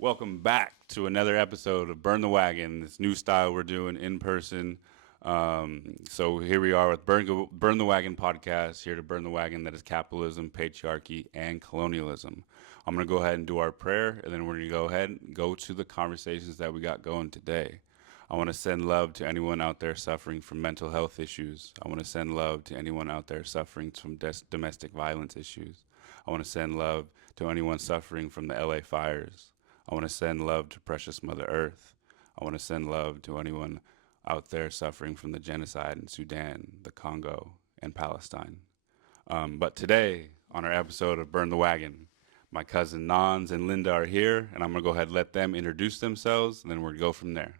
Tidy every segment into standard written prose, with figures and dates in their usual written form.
Welcome back to another episode of Burn the Wagon, this new style we're doing in person. So here we are with Burn the Wagon podcast, here to burn the wagon that is capitalism, patriarchy, and colonialism. I'm going to go ahead and do our prayer, and then we're going to go ahead and go to the conversations that we got going today. I want to send love to anyone out there suffering from mental health issues. I want to send love to anyone out there suffering from domestic violence issues. I want to send love to anyone suffering from the LA fires. I want to send love to precious Mother Earth. I want to send love to anyone out there suffering from the genocide in Sudan, the Congo, and Palestine. But today, on our episode of Burn the Wagon, my cousin Nans and Linda are here, and I'm going to go ahead and let them introduce themselves, and then we're going to go from there.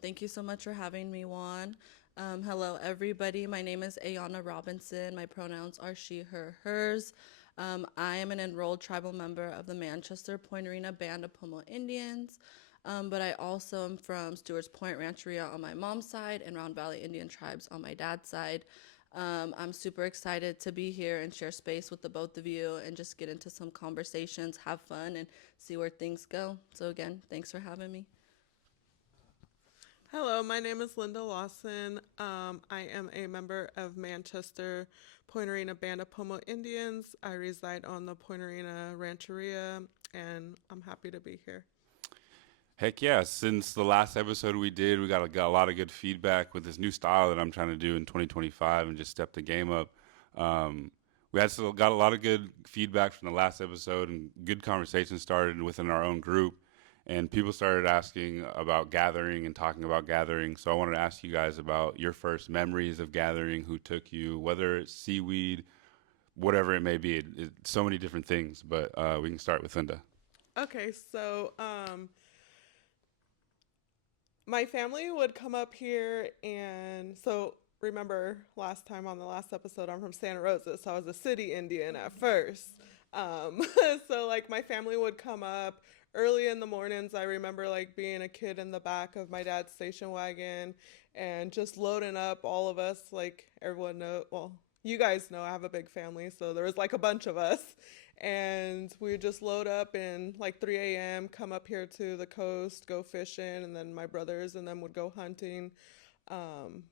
Thank you so much for having me, Juan. Hello, everybody. My name is Aiyana Robinson. My pronouns are she, her, hers. I am an enrolled tribal member of the Manchester Point Arena Band of Pomo Indians, but I also am from Stewart's Point Rancheria on my mom's side and Round Valley Indian Tribes on my dad's side. I'm super excited to be here and share space with the both of you and just get into some conversations, have fun, and see where things go. So, again, thanks for having me. Hello, my name is Linda Lawson. I am a member of Manchester Point Arena Band of Pomo Indians. I reside on the Point Arena Rancheria, and I'm happy to be here. Heck yeah, since the last episode we got a lot of good feedback with this new style that I'm trying to do in 2025 and just step the game up. Got a lot of good feedback from the last episode and good conversations started within our own group. And people started asking about gathering and talking about gathering. So I wanted to ask you guys about your first memories of gathering, who took you, whether it's seaweed, whatever it may be. It's so many different things, but we can start with Linda. Okay, so my family would come up here, and so remember last time on the last episode, I'm from Santa Rosa, so I was a city Indian at first. Um, so like my family would come up early in the mornings. I remember like being a kid in the back of my dad's station wagon and just loading up all of us. Like everyone know, well, you guys know I have a big family, so there was like a bunch of us, and we would just load up in like 3 a.m., come up here to the coast, go fishing, and then my brothers and them would go hunting.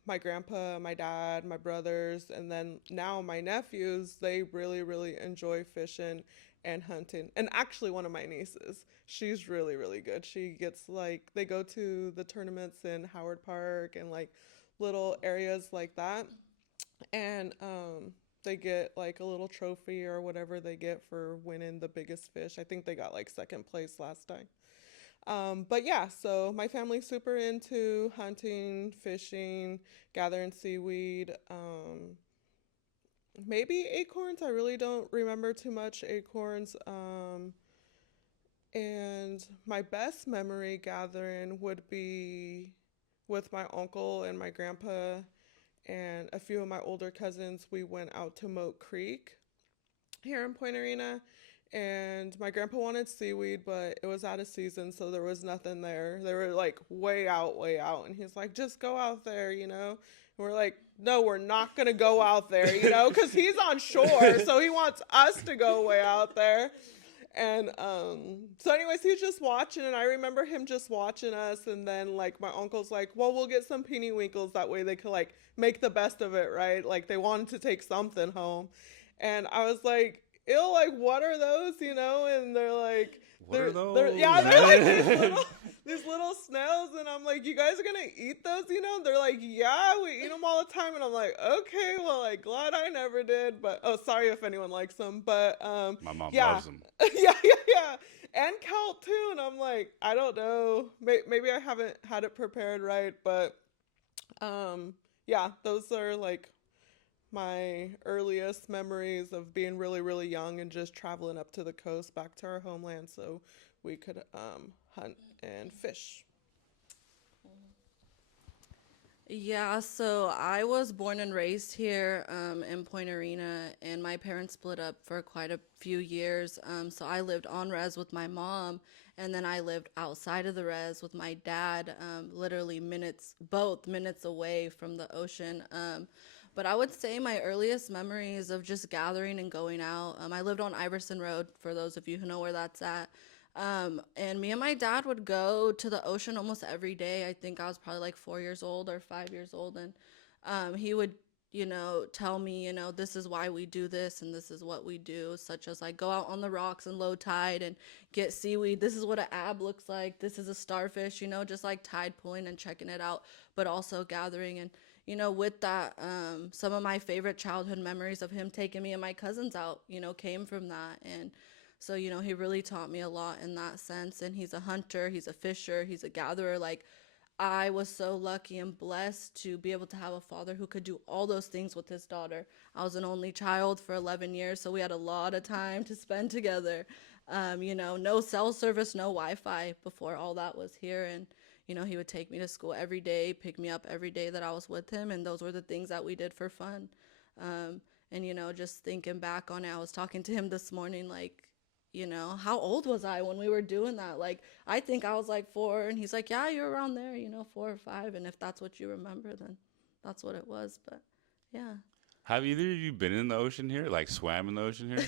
My grandpa, my dad, my brothers, and then now my nephews, they really, really enjoy fishing and hunting. And actually, one of my nieces, she's really, really good. She gets like, they go to the tournaments in Howard Park and like little areas like that. And they get like a little trophy or whatever they get for winning the biggest fish. I think they got like second place last time. But yeah, so my family's super into hunting, fishing, gathering seaweed, maybe acorns. I really don't remember too much acorns. And my best memory gathering would be with my uncle and my grandpa and a few of my older cousins. We went out to Moat Creek here in Point Arena, and my grandpa wanted seaweed, but it was out of season, so there was nothing there. They were like way out, and he's like, "Just go out there, you know." And we're like, "No, we're not gonna go out there, you know," because he's on shore, so he wants us to go way out there. And so anyways, he's just watching, and I remember him just watching us, and then like my uncle's like, "Well, we'll get some penny winkles, that way they could like make the best of it, right?" Like they wanted to take something home. And I was like, "Ew, like what are those?" You know? And they're like, What are they're like those? these little snails, and I'm like, "You guys are gonna eat those?" You know? They're like, "Yeah, we eat them all the time." And I'm like, "Okay, well, like glad I never did." But oh, sorry if anyone likes them. But My mom yeah, loves them. yeah, and kelp too. And I'm like, I don't know, maybe I haven't had it prepared right, but yeah, those are like my earliest memories of being really, really young and just traveling up to the coast back to our homeland so we could hunt and fish. Yeah, so I was born and raised here in Point Arena, and my parents split up for quite a few years. So I lived on res with my mom, and then I lived outside of the res with my dad, literally minutes, both minutes away from the ocean. But I would say my earliest memories of just gathering and going out. I lived on Iverson Road, for those of you who know where that's at. And me and my dad would go to the ocean almost every day. I think I was probably like 4 years old or 5 years old. And he would, tell me, this is why we do this and this is what we do, such as like go out on the rocks in low tide and get seaweed. This is what an ab looks like. This is a starfish, just like tide pulling and checking it out, but also gathering. And, with that, some of my favorite childhood memories of him taking me and my cousins out, came from that. And so, he really taught me a lot in that sense. And he's a hunter, he's a fisher, he's a gatherer. Like, I was so lucky and blessed to be able to have a father who could do all those things with his daughter. I was an only child for 11 years, so we had a lot of time to spend together. No cell service, no Wi-Fi before all that was here. And, he would take me to school every day, pick me up every day that I was with him. And those were the things that we did for fun. And, just thinking back on it, I was talking to him this morning, like, how old was I when we were doing that? Like, I think I was like 4, and he's like, yeah, you're around there, 4 or 5. And if that's what you remember, then that's what it was. But yeah. Have either of you been in the ocean here? Like swam in the ocean here?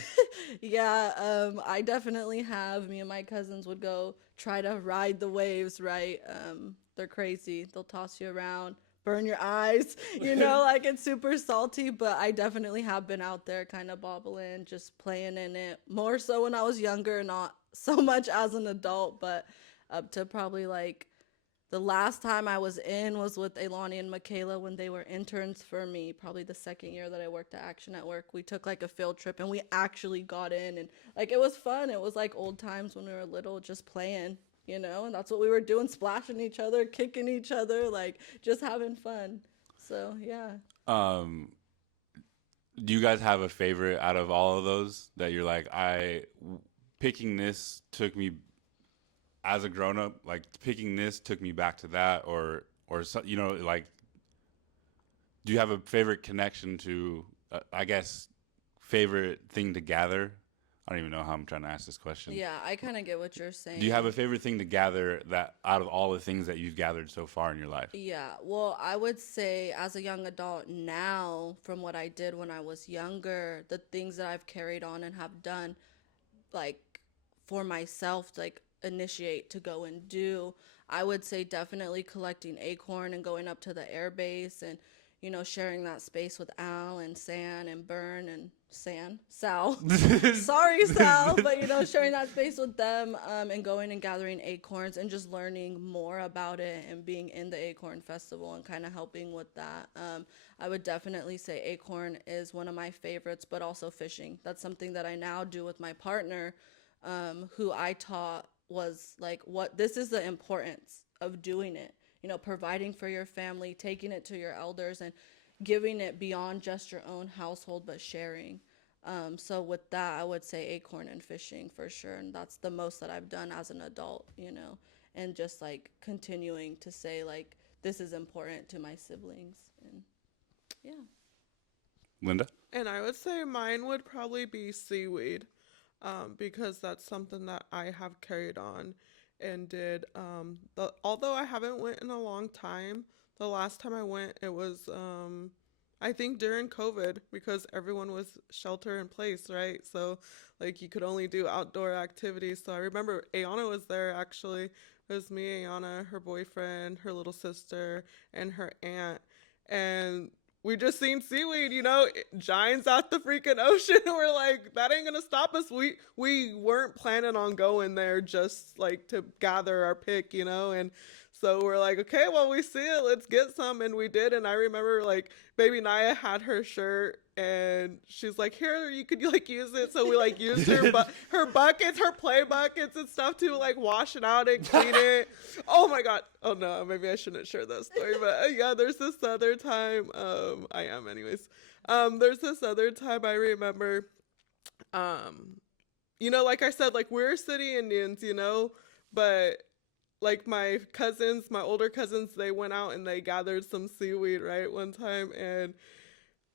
Yeah, I definitely have. Me and my cousins would go try to ride the waves, right? They're crazy. They'll toss you around, burn your eyes, like it's super salty. But I definitely have been out there kind of bobbling, just playing in it. More so when I was younger, not so much as an adult, but up to probably like the last time I was in was with Aiyana and Michaela when they were interns for me, probably the second year that I worked at Action at Work. We took like a field trip and we actually got in, and like it was fun. It was like old times when we were little, just playing, and that's what we were doing, splashing each other, kicking each other, like just having fun. So, yeah. Do you guys have a favorite out of all of those that you're like, picking this took me as a grown up, like picking this took me back to that, or so, like, do you have a favorite connection to, I guess, favorite thing to gather? I don't even know how I'm trying to ask this question. Yeah, I kind of get what you're saying. Do you have a favorite thing to gather that out of all the things that you've gathered so far in your life? Yeah, well, I would say as a young adult now, from what I did when I was younger, the things that I've carried on and have done, like for myself, like initiate to go and do, I would say definitely collecting acorn and going up to the air base and sharing that space with Al and San and Bern and Sal. Sorry, Sal, but sharing that space with them, and going and gathering acorns and just learning more about it and being in the Acorn Festival and kind of helping with that. I would definitely say acorn is one of my favorites, but also fishing. That's something that I now do with my partner, who I taught was like, this is the importance of doing it, providing for your family, taking it to your elders and giving it beyond just your own household, but sharing. So with that, I would say acorn and fishing for sure. And that's the most that I've done as an adult, and just like continuing to say like, this is important to my siblings. And yeah. Linda? And I would say mine would probably be seaweed, because that's something that I have carried on and did. Although I haven't went in a long time, the last time I went, it was I think during COVID, because everyone was shelter in place, right? So like you could only do outdoor activities. So I remember Aiyana was there actually. It was me, Aiyana, her boyfriend, her little sister, and her aunt. And we just seen seaweed, giants out the freaking ocean. We're like, that ain't gonna stop us. We weren't planning on going there just like to gather our pick, and so we're like, okay, well, we see it, let's get some. And we did. And I remember like baby Naya had her shirt and she's like, here, you could like use it. So we like used her buckets, her play buckets and stuff to like wash it out and clean it. Oh my God. Oh no, maybe I shouldn't share that story. But yeah, there's this other time, I am anyways. There's this other time I remember, like I said, like we're city Indians, but like my older cousins, they went out and they gathered some seaweed, right, one time. And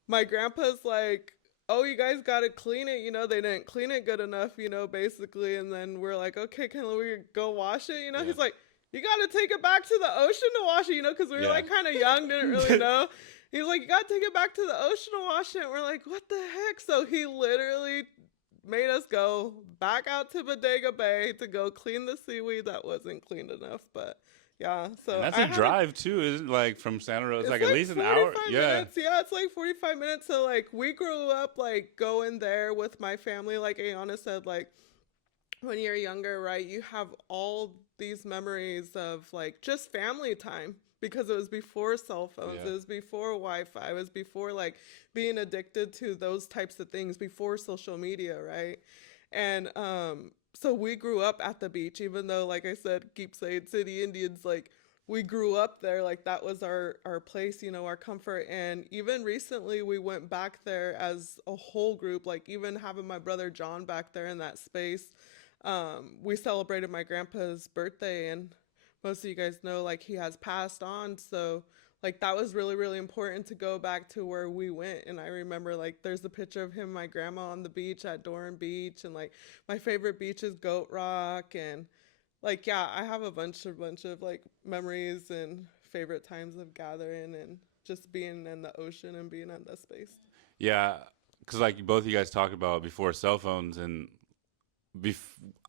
my grandpa's like, oh, you guys got to clean it. They didn't clean it good enough, basically. And then we're like, okay, can we go wash it? Yeah. He's like, you got to take it back to the ocean to wash it, because we were like kind of young, didn't really know. He was like, you got to take it back to the ocean to wash it. And we're like, what the heck? So he literally made us go back out to Bodega Bay to go clean the seaweed that wasn't cleaned enough. But yeah, so and that's a drive too, isn't it? Like from Santa Rosa, it's like at least an hour. Minutes. Yeah, it's like 45 minutes. So like we grew up like going there with my family. Like Aiyana said, like when you're younger, right, you have all these memories of like just family time, because it was before cell phones, it was before Wi-Fi, it was before like being addicted to those types of things, before social media, right? And so we grew up at the beach, even though, like I said, keep saying City Indians, like we grew up there, like that was our place, our comfort. And even recently we went back there as a whole group, like even having my brother John back there in that space. We celebrated my grandpa's birthday, and most of you guys know, like, he has passed on. So like that was really, really important to go back to where we went. And I remember like there's a picture of him and my grandma on the beach at Doran Beach, and like my favorite beach is Goat Rock. And like, yeah, I have a bunch of like memories and favorite times of gathering and just being in the ocean and being in that space. Yeah, because like both of you guys talked about before cell phones, and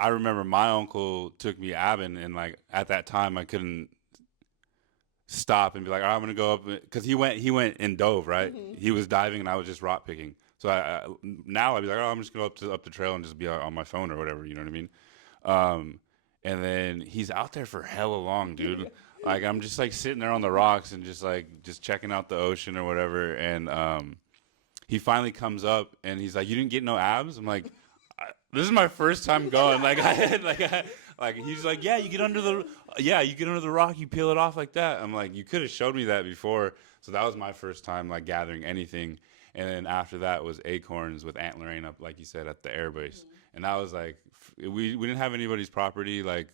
I remember my uncle took me abbing, and like at that time I couldn't stop and be like, all right, I'm gonna go up, because he went and dove, right? Mm-hmm. He was diving and I was just rock picking. So I now I'd be like, oh, I'm just gonna go up the trail and just be on my phone or whatever, you know what I mean? And then he's out there for hella long, dude. Like I'm just like sitting there on the rocks and just checking out the ocean or whatever. And he finally comes up and he's like, you didn't get no abs? I'm like, this is my first time going. Like he's like, yeah, you get under the rock, you peel it off like that. I'm like, you could have showed me that before. So that was my first time like gathering anything. And then after that was acorns with Aunt Lorraine up, like you said, at the airbase. Mm-hmm. And that was like, we didn't have anybody's property like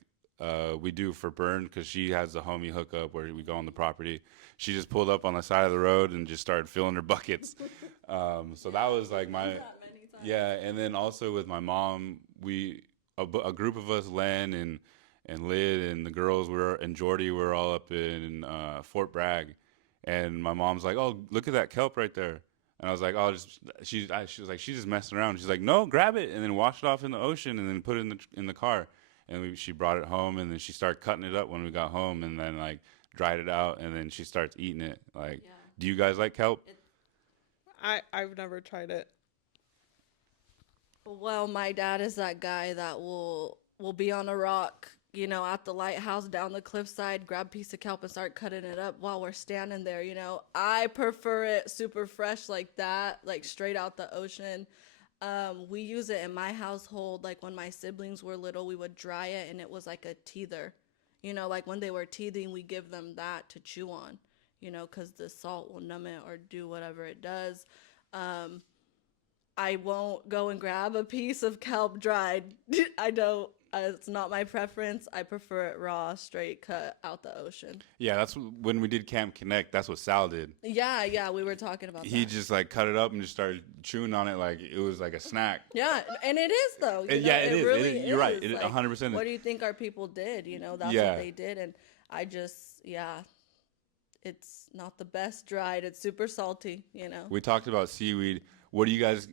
we do for Burn, because she has a homie hookup where we go on the property. She just pulled up on the side of the road and just started filling her buckets. So that was like yeah. And then also with my mom, a group of us, Len and Lyd and the girls and Jordy were all up in Fort Bragg. And my mom's like, oh, look at that kelp right there. And I was like, oh, she was like, she's just messing around. She's like, no, grab it and then wash it off in the ocean and then put it in the car. And she brought it home, and then she started cutting it up when we got home, and then like dried it out, and then she starts eating it. Like, do you guys like kelp? I've never tried it. Well, my dad is that guy that will be on a rock, at the lighthouse down the cliffside, grab a piece of kelp and start cutting it up while we're standing there. I prefer it super fresh like that, like straight out the ocean. We use it in my household. Like when my siblings were little, we would dry it, and it was like a teether. Like when they were teething, we give them that to chew on, because the salt will numb it or do whatever it does. I won't go and grab a piece of kelp dried. I don't. It's not my preference. I prefer it raw, straight cut out the ocean. Yeah, that's when we did Camp Connect. That's what Sal did. Yeah, we were talking about He just like cut it up and just started chewing on it like it was like a snack. Yeah, and it is though. It is. Really it is. You're right. It 100%. What do you think our people did? That's what they did, and I just it's not the best dried. It's super salty. We talked about seaweed. What do you guys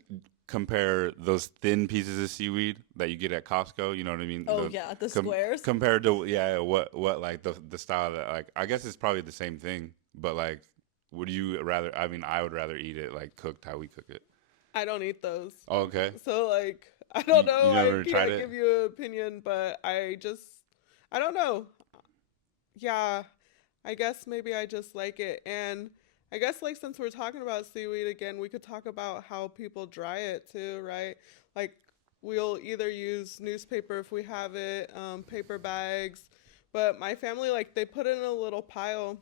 compare those thin pieces of seaweed that you get at Costco? You know what I mean? Oh, the squares. Compared to what like the style that, like, I guess it's probably the same thing, but like, would you rather? I mean, I would rather eat it like cooked how we cook it. I don't eat those. Oh, okay. So like, I don't know. You never I can't give you an opinion, but I don't know. Yeah, I guess maybe I just like it. And I guess, like, since we're talking about seaweed again, we could talk about how people dry it too, right? Like, we'll either use newspaper if we have it, paper bags, but my family, like, they put it in a little pile,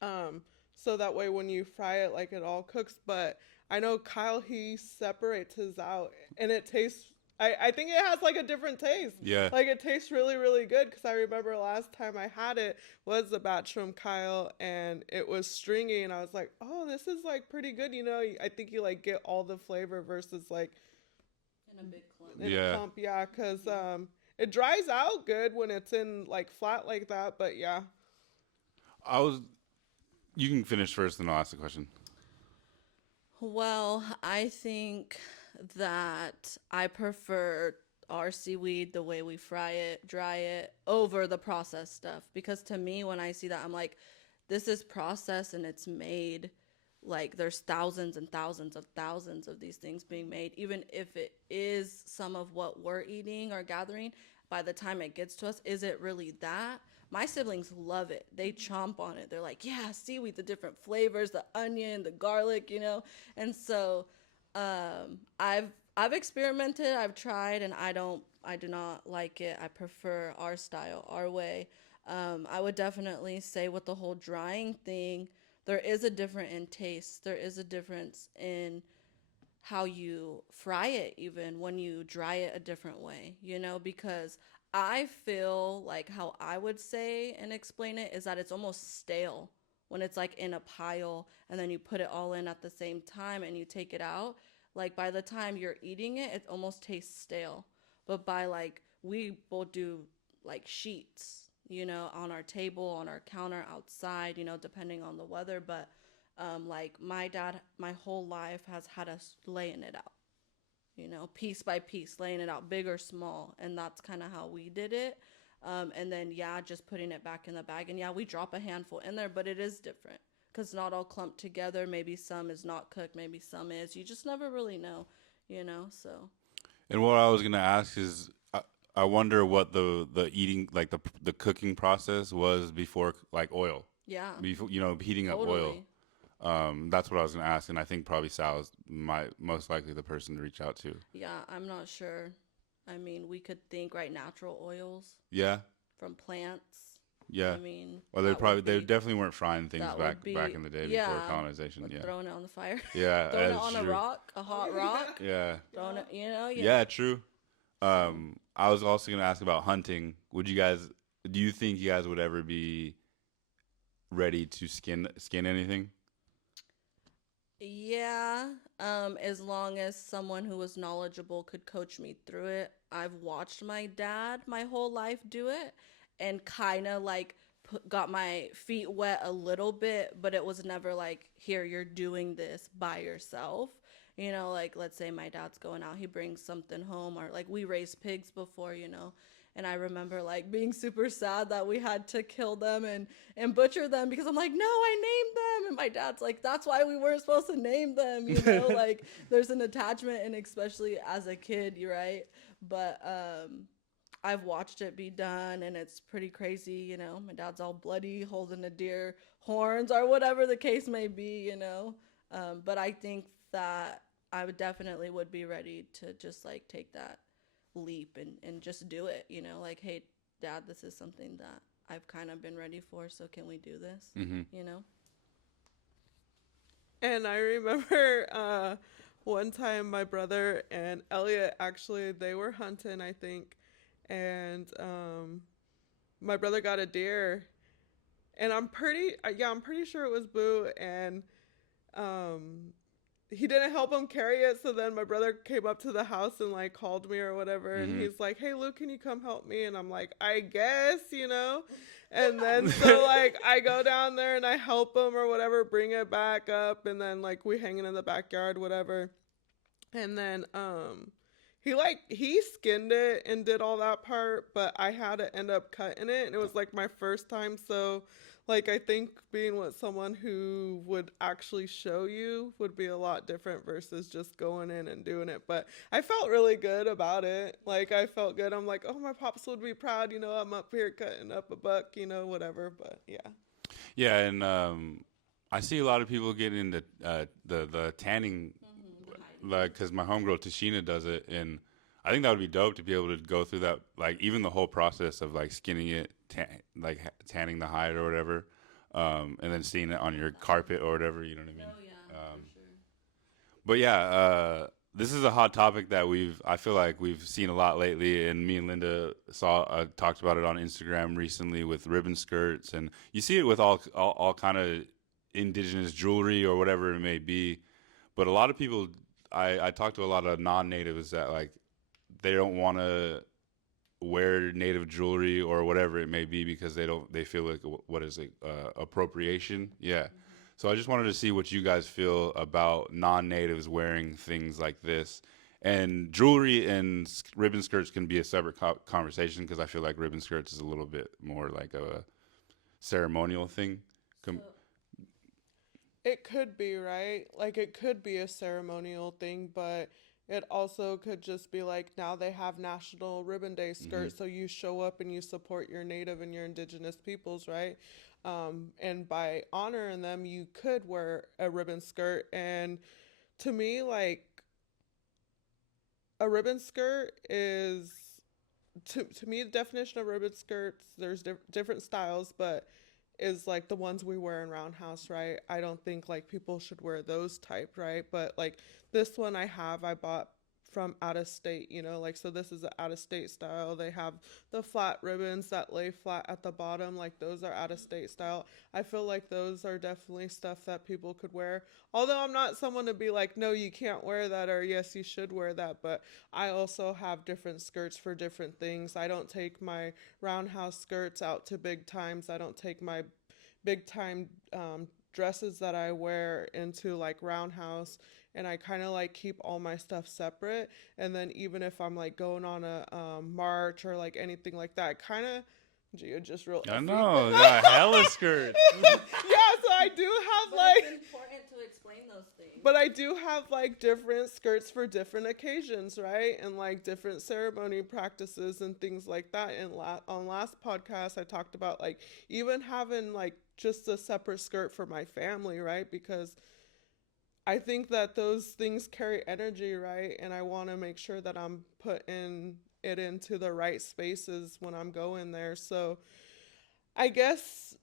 so that way when you fry it, like, it all cooks. But I know Kyle, he separates his out, and it tastes, I think it has like a different taste. Yeah. Like it tastes really, really good, because I remember last time I had it was a batch from Kyle, and it was stringy, and I was like, oh, this is like pretty good. I think you like get all the flavor versus like in a big clump. A clump, yeah, because It dries out good when it's in like flat like that, but yeah. You can finish first, and I'll ask the question. Well, I think that I prefer our seaweed the way we fry it, dry it, over the processed stuff. Because to me, when I see that, I'm like, this is processed and it's made. Like, there's thousands and thousands of these things being made. Even if it is some of what we're eating or gathering, by the time it gets to us, is it really that? My siblings love it. They chomp on it. They're like, yeah, seaweed, the different flavors, the onion, the garlic, you know? And so I've experimented, I've tried, and I do not like it. I prefer our style, our way. I would definitely say with the whole drying thing, there is a difference in taste. There is a difference in how you fry it, even when you dry it a different way, you know, because I feel like how I would say and explain it is that it's almost stale when it's like in a pile and then you put it all in at the same time and you take it out. Like by the time you're eating it, it almost tastes stale. But by like, we both do like sheets, you know, on our table, on our counter, outside, you know, depending on the weather. But like my dad, my whole life has had us laying it out, you know, piece by piece, laying it out, big or small. And that's kind of how we did it. And then, yeah, just putting it back in the bag. And yeah, we drop a handful in there, but it is different because not all clumped together. Maybe some is not cooked, maybe some is. You just never really know, you know, so. And what I was gonna ask is, I wonder what the eating, like the cooking process was before, like oil, Yeah, before, you know, heating up oil. totally. That's what I was gonna ask, and I think probably Sal is most likely the person to reach out to. Yeah, I'm not sure. I mean, we could think, right, natural oils Yeah, from plants. yeah. I mean, Well, that would they be, definitely weren't frying things that back would be, back in the day before yeah, colonization. but Yeah, throwing it on the fire, yeah, throwing it that's on a true. rock, a hot rock, Yeah, throwing it, you know, yeah. yeah, true. I was also gonna ask about hunting. Do you think you guys would ever be ready to skin anything? Yeah, as long as someone who was knowledgeable could coach me through it. I've watched my dad my whole life do it and kind of like got my feet wet a little bit, but it was never like, here, you're doing this by yourself. You know, like let's say my dad's going out, he brings something home, or like we raised pigs before, you know. And I remember like being super sad that we had to kill them and butcher them because I'm like, no, I named them. And my dad's like, that's why we weren't supposed to name them, you know, like there's an attachment, and especially as a kid, you're right. But I've watched it be done and it's pretty crazy, you know. My dad's all bloody holding a deer horns or whatever the case may be, you know. But I think that I would definitely would be ready to just like take that leap and just do it, you know, like, hey, dad, this is something that I've kind of been ready for, so can we do this? You know. And I remember one time my brother and Elliot, actually, they were hunting, I think, and my brother got a deer, and I'm pretty sure it was Boo, and he didn't help him carry it. So then my brother came up to the house and like called me or whatever. And he's like, hey, Luke, can you come help me? And I'm like, I guess, you know? And then so like I go down there and I help him or whatever, bring it back up. And then like we hang it in the backyard, whatever. And then he skinned it and did all that part, but I had to end up cutting it. And it was like my first time. So like, I think being with someone who would actually show you would be a lot different versus just going in and doing it. But I felt really good about it. Like, I felt good. I'm like, oh, my pops would be proud. You know, I'm up here cutting up a buck, you know, whatever. But yeah. Yeah, and I see a lot of people getting into the tanning, like, because my homegirl Tashina does it, and I think that would be dope to be able to go through that, like even the whole process of like skinning it, tanning the hide or whatever, and then seeing it on your carpet or whatever. You know what I mean? Oh yeah, for sure. But yeah, this is a hot topic that I feel like we've seen a lot lately, and me and Linda talked about it on Instagram recently with ribbon skirts, and you see it with all kind of indigenous jewelry or whatever it may be. But a lot of people, I talk to a lot of non-natives that like they don't want to wear native jewelry or whatever it may be because they feel like what is it, appropriation? Yeah. So I just wanted to see what you guys feel about non-natives wearing things like this. And jewelry and ribbon skirts can be a separate conversation because I feel like ribbon skirts is a little bit more like a ceremonial thing. So, It could be, right? Like it could be a ceremonial thing, but it also could just be like now they have National Ribbon Day Hmm. skirts, so you show up and you support your native and your indigenous peoples, right? And by honoring them, you could wear a ribbon skirt. And to me, like a ribbon skirt is to me the definition of ribbon skirts. There's different styles, but is like the ones we wear in Roundhouse, right? I don't think like people should wear those type, right? But like this one I bought from out of state, like so this is an out of state style. They have the flat ribbons that lay flat at the bottom, like those are out of state style. I feel like those are definitely stuff that people could wear. Although I'm not someone to be like, no, you can't wear that, or yes, you should wear that, but I also have different skirts for different things. I don't take my roundhouse skirts out to big times. I don't take my big time dresses that I wear into like roundhouse, and I kind of like keep all my stuff separate. And then even if I'm like going on a march or like anything like that, kind of Gia just real I iffy. know, got hella skirts. Yeah, so I do have but like it's important to explain those things. but I do have like different skirts for different occasions, right? And like different ceremony practices and things like that. And on last podcast, I talked about like even having like just a separate skirt for my family, right? Because I think that those things carry energy, right? And I want to make sure that I'm putting it into the right spaces when I'm going there. So I guess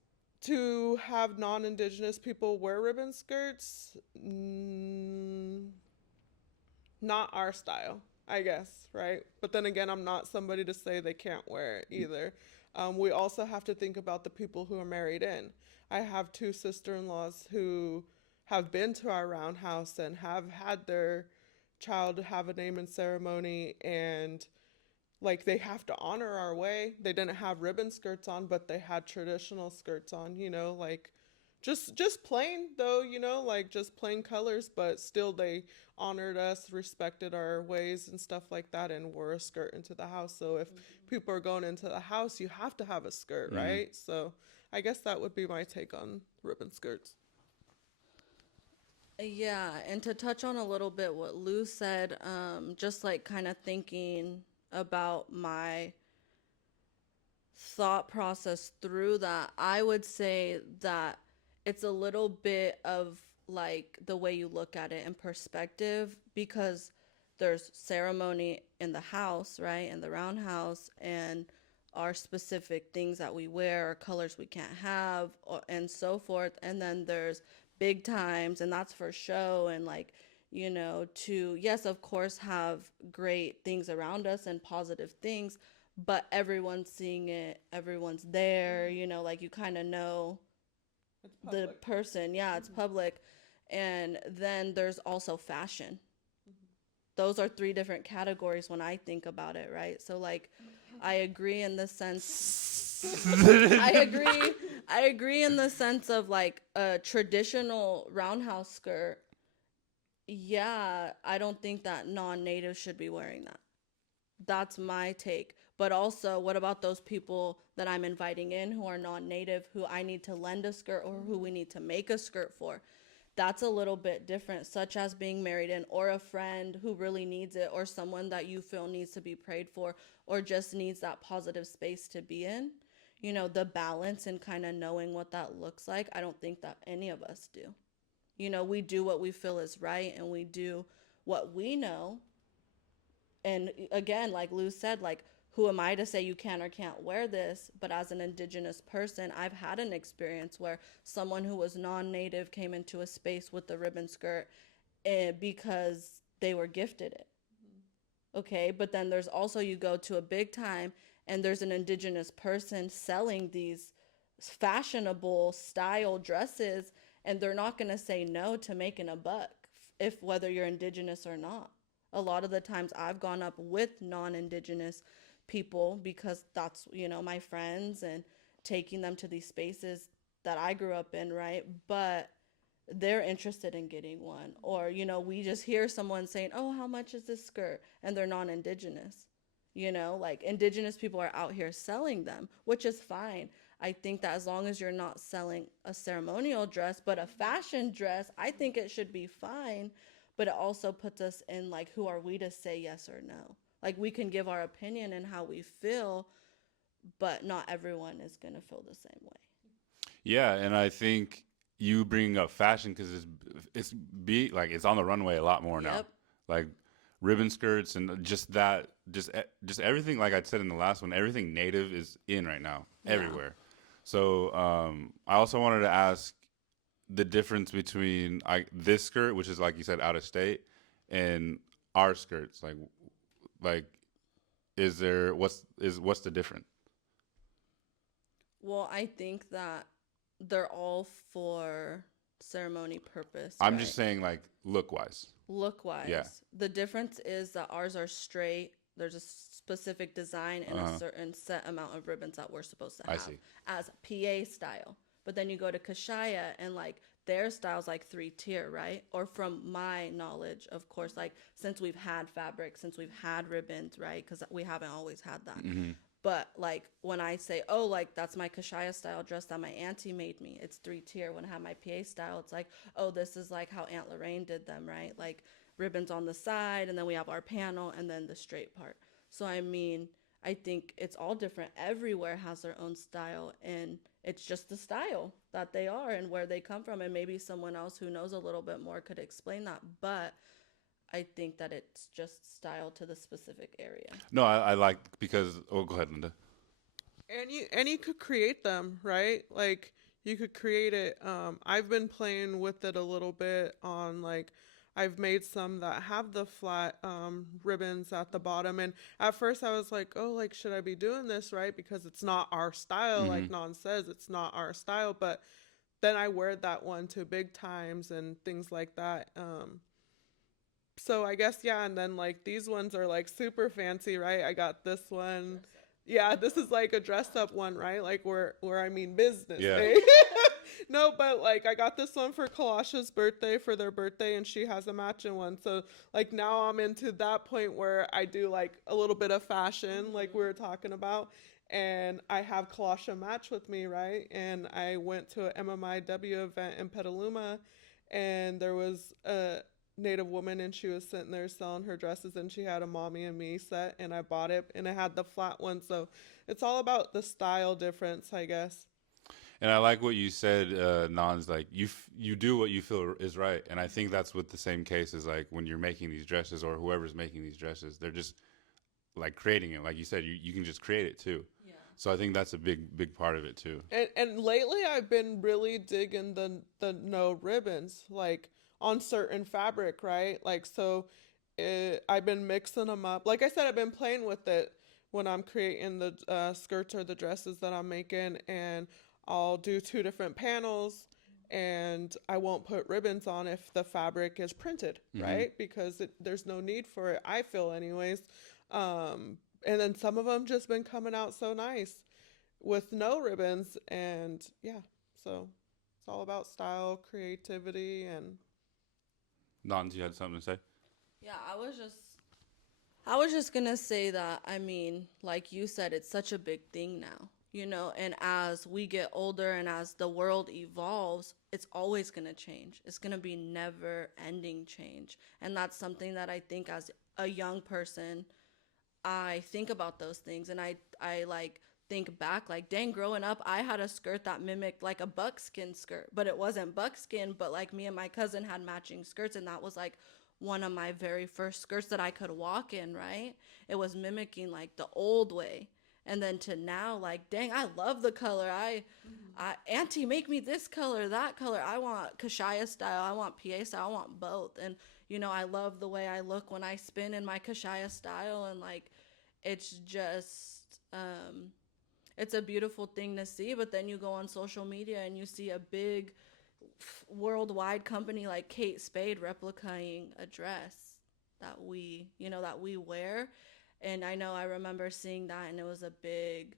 to have non-indigenous people wear ribbon skirts, not our style, I guess, right? But then again, I'm not somebody to say they can't wear it either. We also have to think about the people who are married in. I have two sister-in-laws who have been to our roundhouse and have had their child have a name and ceremony, and like they have to honor our way. They didn't have ribbon skirts on, but they had traditional skirts on, like just plain though, like just plain colors, but still they honored us, respected our ways and stuff like that, and wore a skirt into the house. So if people are going into the house, you have to have a skirt, Mhm. right? So I guess that would be my take on ribbon skirts. Yeah, and to touch on a little bit what Lou said, just like kind of thinking about my thought process through that, I would say that it's a little bit of like the way you look at it in perspective, because there's ceremony in the house, right? In the roundhouse, and our specific things that we wear, or colors we can't have, and so forth. And then there's big times, and that's for show, and like, to, yes, of course, have great things around us and positive things, but everyone's seeing it, everyone's there, like you kind of know It's the public. person. Yeah, it's public. And then there's also fashion. Those are three different categories when I think about it, right? So like I agree in the sense I agree I agree in the sense of like a traditional roundhouse skirt. Yeah, I don't think that non-native should be wearing that. That's my take. But also, what about those people that I'm inviting in who are non-native, who I need to lend a skirt or who we need to make a skirt for? That's a little bit different, such as being married in, or a friend who really needs it, or someone that you feel needs to be prayed for, or just needs that positive space to be in. The balance and kind of knowing what that looks like. I don't think that any of us do. We do what we feel is right, and we do what we know. And again, like Lou said, like, who am I to say you can or can't wear this? But as an indigenous person, I've had an experience where someone who was non-native came into a space with the ribbon skirt, because they were gifted it. Okay, but then there's also, you go to a big time and there's an indigenous person selling these fashionable style dresses, and they're not going to say no to making a buck, if whether you're indigenous or not. A lot of the times I've gone up with non-indigenous people because that's, my friends, and taking them to these spaces that I grew up in, right? But they're interested in getting one. Or, we just hear someone saying, oh, how much is this skirt? And they're non-indigenous. Like indigenous people are out here selling them, which is fine. I think that as long as you're not selling a ceremonial dress, but a fashion dress, I think it should be fine. But it also puts us in like, who are we to say yes or no? Like we can give our opinion and how we feel, but not everyone is going to feel the same way. Yeah, and I think you bring up fashion because it's on the runway a lot more now. Yep. Like ribbon skirts and just everything. Like I said in the last one, everything native is in right now everywhere. So I also wanted to ask the difference between this skirt, which is like you said, out of state, and our skirts. Like, what's the difference? Well, I think that they're all for ceremony purpose. I'm right? just saying, like, look wise. Look wise. Yeah. The difference is that ours are straight. There's a specific design and a certain set amount of ribbons that we're supposed to have. I see. As PA style. But then you go to Kashaya and like their style's like 3-tier, right? Or from my knowledge, of course, like since we've had fabric, since we've had ribbons, right? Because we haven't always had that. Mm-hmm. But like when I say, oh, like that's my Kashaya style dress that my auntie made me, it's 3-tier. When I have my PA style, it's like, oh, this is like how Aunt Lorraine did them, right? Like ribbons on the side, and then we have our panel, and then the straight part. So I mean, I think it's all different. Everywhere has their own style, and it's just the style that they are and where they come from. And maybe someone else who knows a little bit more could explain that. But I think that it's just style to the specific area. No, I like because. Oh, go ahead, Linda. And you could create them, right? Like you could create it. I've been playing with it a little bit on like I've made some that have the flat ribbons at the bottom, and at first I was like, oh, like should I be doing this, right? Because it's not our style. Mm-hmm. Like Nan says, it's not our style. But then I wear that one to big times and things like that. So I guess, yeah, and then like these ones are like super fancy, right? I got this one. Yeah, this is like a dress up one, right? Like where I mean business. Yeah. Eh? No, but like I got this one for Kalasha's birthday for their birthday, and she has a matching one. So like now I'm into that point where I do like a little bit of fashion, like we were talking about. And I have Kalasha match with me, right? And I went to an MMIW event in Petaluma, and there was a Native woman, and she was sitting there selling her dresses, and she had a mommy and me set, and I bought it, and it had the flat one. So it's all about the style difference, I guess. And I like what you said, Nans. Like you do what you feel is right, and I think that's what the same case is like when you're making these dresses or whoever's making these dresses. They're just like creating it, like you said. You can just create it too. Yeah. So I think that's a big part of it too. And lately I've been really digging the no ribbons, like on certain fabric, right? Like so, I've been mixing them up. Like I said, I've been playing with it when I'm creating the skirts or the dresses that I'm making, and I'll do 2 different panels, and I won't put ribbons on if the fabric is printed, right? Because there's no need for it, I feel anyways. And then some of them just been coming out so nice with no ribbons, and yeah, so it's all about style, creativity, and... Nans, you had something to say? Yeah, I was just gonna say that, I mean, like you said, it's such a big thing now. And as we get older and as the world evolves, it's always going to change. It's going to be never ending change. And that's something that I think as a young person, I think about those things, and I like think back like, dang, growing up, I had a skirt that mimicked like a buckskin skirt, but it wasn't buckskin, but like me and my cousin had matching skirts, and that was like one of my very first skirts that I could walk in, right? It was mimicking like the old way. And then to now, like, dang, I love the color. Auntie, make me this color, that color. I want Kashaya style. I want PA style. I want both. And, I love the way I look when I spin in my Kashaya style. And, like, it's just, it's a beautiful thing to see. But then you go on social media and you see a big worldwide company like Kate Spade replicating a dress that we wear. And I know I remember seeing that, and it was a big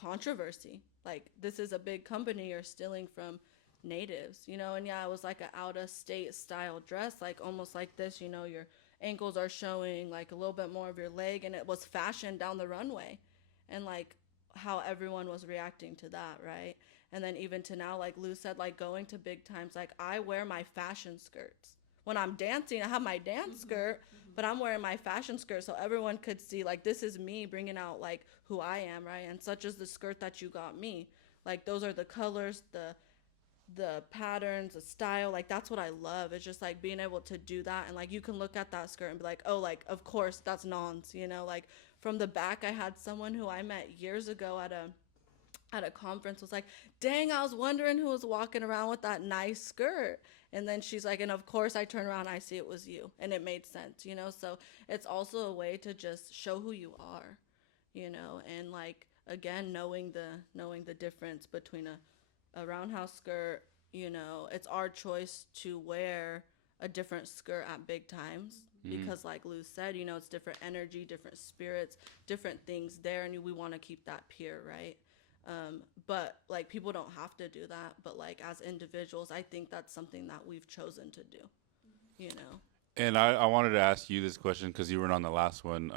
controversy. Like, this is a big company, you're stealing from natives, you know? And yeah, it was like an out of state style dress, like almost like this, you know, your ankles are showing like a little bit more of your leg, and it was fashioned down the runway. And like how everyone was reacting to that, right? And then even to now, like Lou said, like going to big times, like I wear my fashion skirts. When I'm dancing, I have my dance skirt, but I'm wearing my fashion skirt so everyone could see, like, this is me bringing out like who I am, right? And such as the skirt that you got me. Like, those are the colors, the patterns, the style. Like, that's what I love. It's just like being able to do that, and like you can look at that skirt and be like, oh, like of course that's Nans, you know? Like, from the back, I had someone who I met years ago at a conference was like, dang, I was wondering who was walking around with that nice skirt. And then she's like, and of course I turn around and I see it was you. And it made sense, you know? So it's also a way to just show who you are, you know? And like, again, knowing the difference between a roundhouse skirt, you know, it's our choice to wear a different skirt at big times. Because like Lou said, you know, it's different energy, different spirits, different things there. And we want to keep that pure, right? But like people don't have to do that, but like as individuals, I think that's something that we've chosen to do, you know. And I wanted to ask you this question because you weren't on the last one.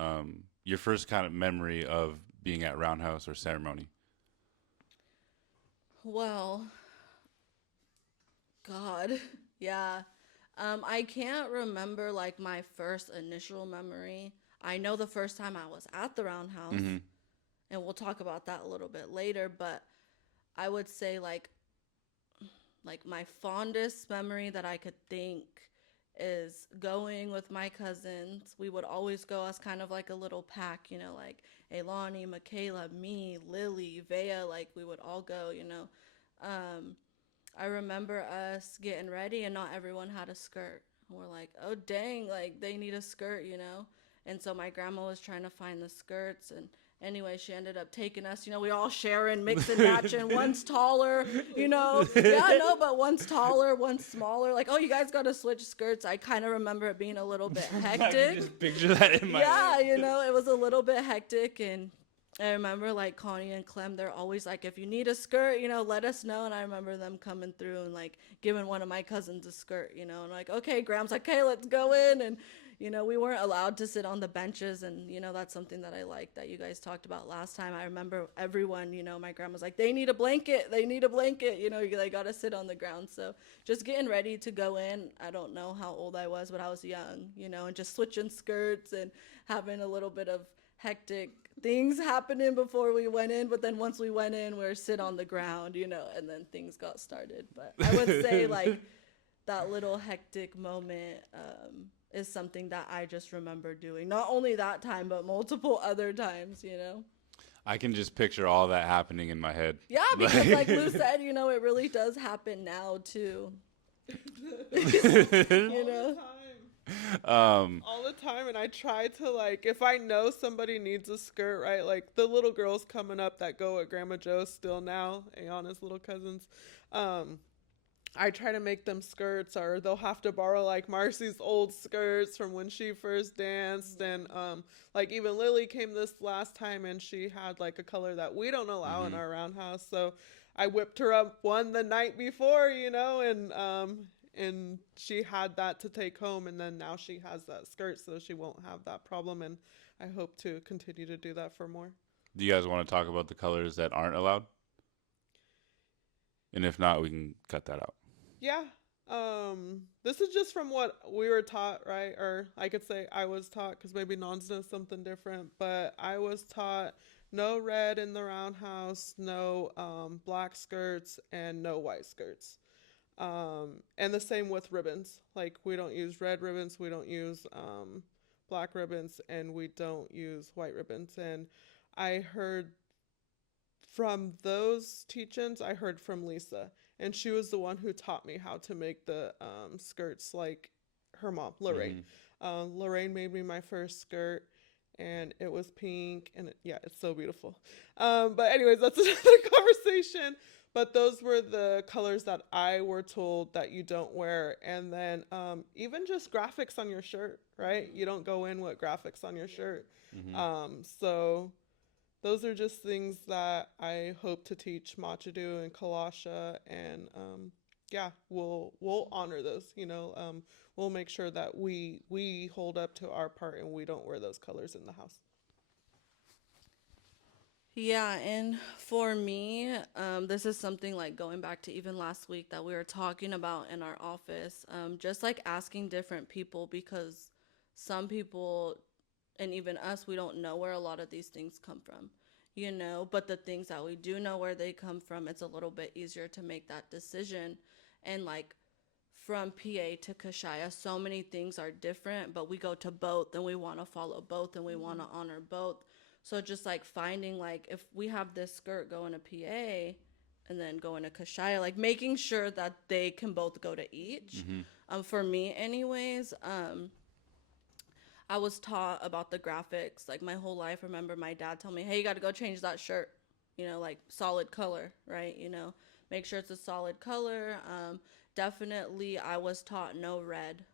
Your first kind of memory of being at Roundhouse or ceremony? Well, God, yeah. I can't remember like my first initial memory. I know the first time I was at the Roundhouse, and we'll talk about that a little bit later, but I would say like my fondest memory that I could think is going with my cousins. We would always go as kind of like a little pack, you know, like Aiyana, Michaela, me, Lily, Vea, like we would all go, you know. I remember us getting ready and not everyone had a skirt. And we're like, oh dang, like they need a skirt, you know. And so my grandma was trying to find the skirts, and anyway, she ended up taking us, you know, we all sharing, mixing, matching. One's taller, you know. Yeah, no, but one's taller, one's smaller. Like, oh, you guys got to switch skirts. I kind of remember it being a little bit I hectic. can just picture that in my Yeah, you know, it was a little bit hectic. And I remember like Connie and Clem, they're always like, if you need a skirt, you know, let us know. And I remember them coming through and like giving one of my cousins a skirt, you know, and like, okay, Graham's like, okay, let's go in. And you know, we weren't allowed to sit on the benches, and you know, that's something that I like that you guys talked about last time. I remember everyone, you know, my grandma's like, they need a blanket, you know, they got to sit on the ground. So just getting ready to go in. I don't know how old I was, but I was young, you know, and just switching skirts and having a little bit of hectic things happening before we went in. But then once we went in, we were sit on the ground, you know, and then things got started. But I would say like that little hectic moment is something that I just remember doing. Not only that time, but multiple other times, you know? I can just picture all that happening in my head. Yeah, because like Lou said, you know, it really does happen now, too. You know? All the time. And I try to, like, if I know somebody needs a skirt, right? Like, the little girls coming up that go at Grandma Joe's still now, Aiyana's little cousins, I try to make them skirts, or they'll have to borrow like Marcy's old skirts from when she first danced. And like even Lily came this last time and she had like a color that we don't allow in our roundhouse. So I whipped her up one the night before, you know, and she had that to take home, and then now she has that skirt, so she won't have that problem. And I hope to continue to do that for more. Do you guys want to talk about the colors that aren't allowed? And if not, we can cut that out. Yeah. This is just from what we were taught, right? Or I could say I was taught, because maybe Nons knows something different, but I was taught no red in the roundhouse, no black skirts, and no white skirts. And the same with ribbons. Like, we don't use red ribbons, we don't use black ribbons, and we don't use white ribbons. And I heard from those teach-ins, I heard from Lisa, and she was the one who taught me how to make the skirts like her mom, Lorraine. Lorraine made me my first skirt, and it was pink, and it's so beautiful. But anyways, that's another conversation. But those were the colors that I were told that you don't wear. And then even just graphics on your shirt, right? You don't go in with graphics on your shirt. So those are just things that I hope to teach Machadu and Kalasha, and we'll honor those. We'll make sure that we hold up to our part and we don't wear those colors in the house. Yeah, and for me, this is something like going back to even last week that we were talking about in our office, just like asking different people, because some people and even us, we don't know where a lot of these things come from, but the things that we do know where they come from, it's a little bit easier to make that decision. And like from PA to Kashaya, so many things are different, but we go to both and we want to follow both and we want to honor both. So just like finding, like, if we have this skirt going to PA and then going to Kashaya, like making sure that they can both go to each. For me anyways, I was taught about the graphics like my whole life. Remember my dad told me, hey, you got to go change that shirt, like solid color, right? Make sure it's a solid color. Definitely I was taught no red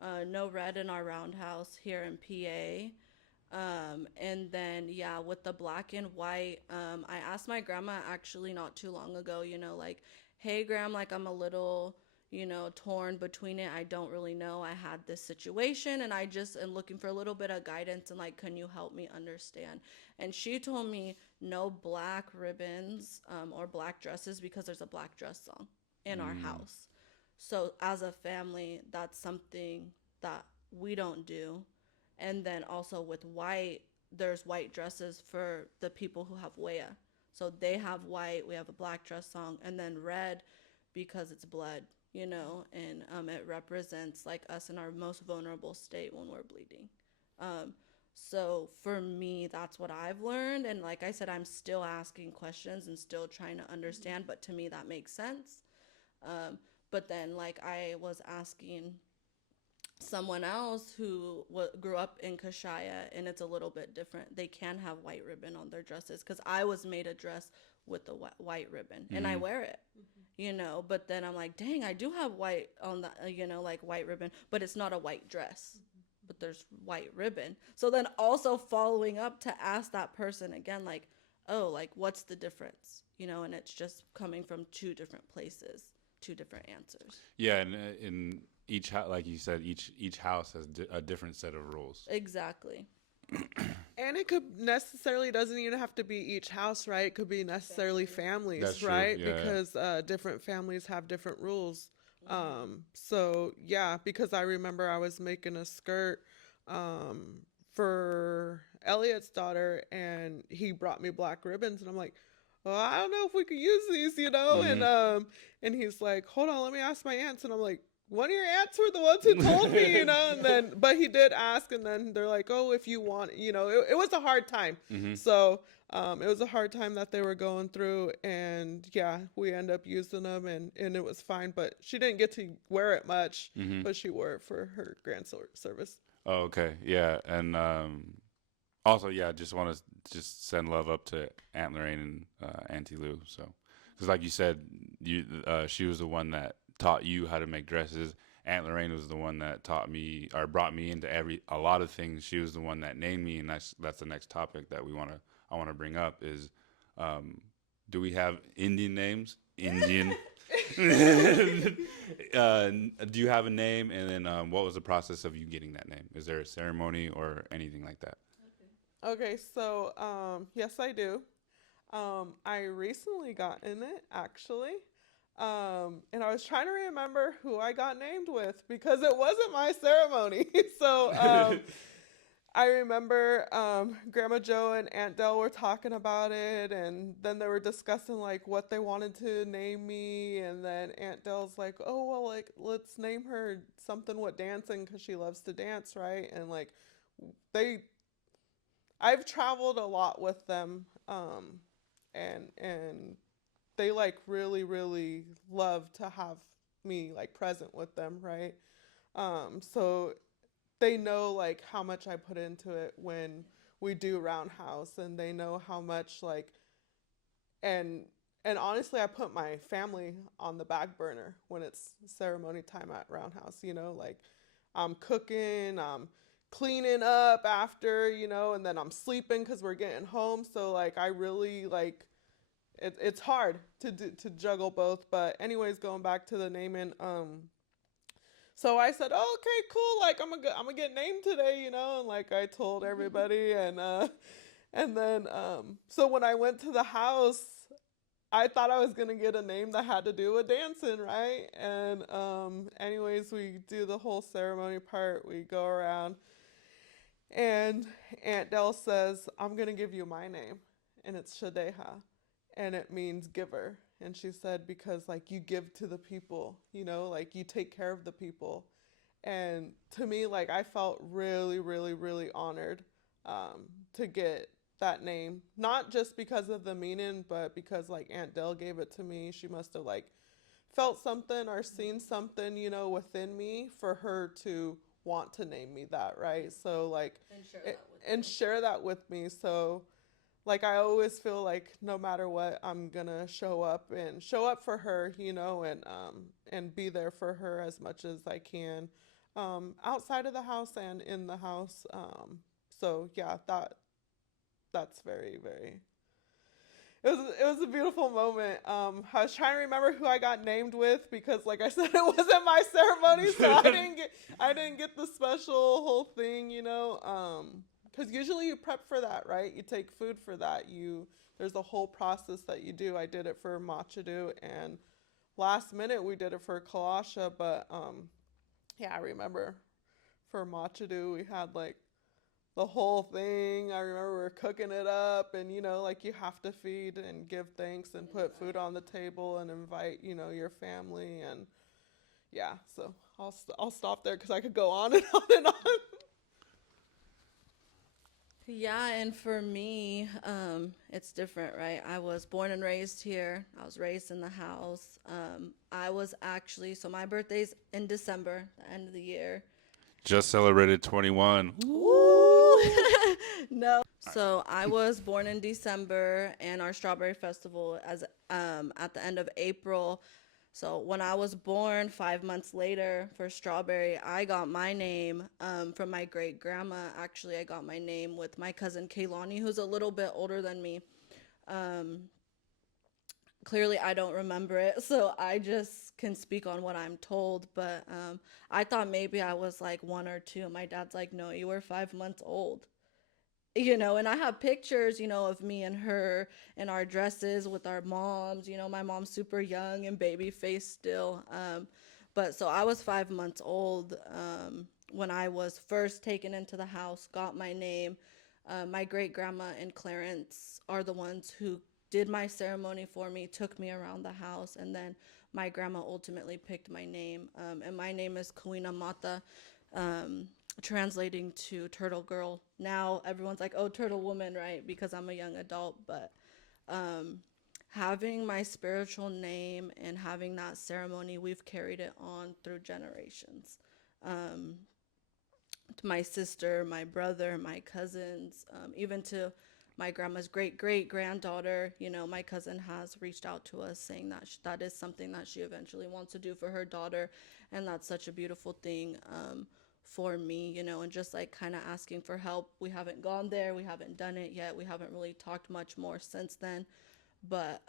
in our roundhouse here in PA. And then, with the black and white, I asked my grandma actually not too long ago, like, hey, Gram, like, I'm a little, torn between it. I don't really know. I had this situation and I just am looking for a little bit of guidance and, like, can you help me understand? And she told me no black ribbons, or black dresses, because there's a black dress song in our house. So as a family, that's something that we don't do. And then also with white, there's white dresses for the people who have Wea. So they have white, we have a black dress song, and then red because it's blood, and it represents like us in our most vulnerable state when we're bleeding. So for me, that's what I've learned. And like I said, I'm still asking questions and still trying to understand, but to me that makes sense. But then like I was asking someone else who grew up in Kashaya, and it's a little bit different. They can have white ribbon on their dresses, because I was made a dress with the white ribbon, and I wear it, but then I'm like, dang, I do have white on the, like white ribbon, but it's not a white dress, but there's white ribbon. So then also following up to ask that person again, like, oh, like, what's the difference, and it's just coming from two different places, two different answers. Yeah, and in each house, like you said, each house has a different set of rules. Exactly. And it could necessarily doesn't even have to be each house, right? It could be necessarily families. That's right? True. Yeah, because different families have different rules. So yeah, because I remember I was making a skirt for Elliot's daughter, and he brought me black ribbons, and I'm like, well, I don't know if we could use these, and he's like, hold on, let me ask my aunts. And I'm like, one of your aunts were the ones who told me, and then, but he did ask, and then they're like, oh, if you want, it was a hard time. So, it was a hard time that they were going through, and yeah, we end up using them, and it was fine, but she didn't get to wear it much, but she wore it for her grand service. Oh, okay. Yeah. And, also, yeah, just want to just send love up to Aunt Lorraine and Auntie Lou. So, because like you said, she was the one that taught you how to make dresses. Aunt Lorraine was the one that taught me or brought me into a lot of things. She was the one that named me, and that's the next topic that I want to bring up is, do we have Indian names? Indian. Do you have a name? And then what was the process of you getting that name? Is there a ceremony or anything like that? Okay, so yes, I do. I recently got in it, actually. And I was trying to remember who I got named with because it wasn't my ceremony. So I remember Grandma Joe and Aunt Dell were talking about it, and then they were discussing like what they wanted to name me, and then Aunt Dell's like, oh, well, like, let's name her something with dancing because she loves to dance, right? And like I've traveled a lot with them, and they like really, really love to have me like present with them, right? So they know like how much I put into it when we do roundhouse, and they know how much like, and and honestly, I put my family on the back burner when it's ceremony time at roundhouse. Like I'm cooking, I'm cleaning up after, and then I'm sleeping because we're getting home. So like I really like it's hard to juggle both. But anyways, going back to the naming, so I said, oh, okay, cool. Like I'm gonna get named today, and like I told everybody, and then so when I went to the house, I thought I was gonna get a name that had to do with dancing, right? And anyways, we do the whole ceremony part. We go around, and Aunt Dell says, "I'm gonna give you my name," and it's Shadeha, and it means giver. And she said, because like you give to the people, like you take care of the people. And to me, like I felt really, really, really honored to get that name, not just because of the meaning, but because like Aunt Dell gave it to me. She must have like felt something or seen something, within me for her to want to name me that, right? So like and share that with me. So like I always feel like no matter what, I'm gonna show up for her, and be there for her as much as I can, outside of the house and in the house. So yeah, that's very, very. It was a beautiful moment. I was trying to remember who I got named with because, like I said, it wasn't my ceremony, so I didn't get the special whole thing, because usually you prep for that, right? You take food for that. There's a whole process that you do. I did it for Machadu, and last minute we did it for Kalasha, but yeah, I remember for Machadu we had like the whole thing. I remember we were cooking it up, and like you have to feed and give thanks and put food on the table and invite your family, and yeah. So I'll stop there because I could go on and on and on. Yeah, and for me, it's different, right? I was born and raised here. I was raised in the house. I was actually, so my birthday's in December, the end of the year. Just celebrated 21. Ooh. No. So I was born in December, and our strawberry festival as at the end of April. So when I was born, 5 months later for strawberry, I got my name from my great grandma. Actually, I got my name with my cousin Kaylani, who's a little bit older than me. Clearly, I don't remember it, so I just can speak on what I'm told. But I thought maybe I was like 1 or 2. My dad's like, no, you were 5 months old. And I have pictures, of me and her in our dresses with our moms. My mom's super young and baby face still. But so I was 5 months old when I was first taken into the house, got my name. My great grandma and Clarence are the ones who did my ceremony for me, took me around the house, and then my grandma ultimately picked my name. And my name is Kawina Mata. Translating to turtle girl. Now everyone's like, oh, turtle woman, right? Because I'm a young adult. But having my spiritual name and having that ceremony, we've carried it on through generations. To my sister, my brother, my cousins, even to my grandma's great great granddaughter. My cousin has reached out to us saying that that is something that she eventually wants to do for her daughter, and that's such a beautiful thing. For me, and just like kind of asking for help. We haven't gone there, we haven't done it yet, we haven't really talked much more since then. But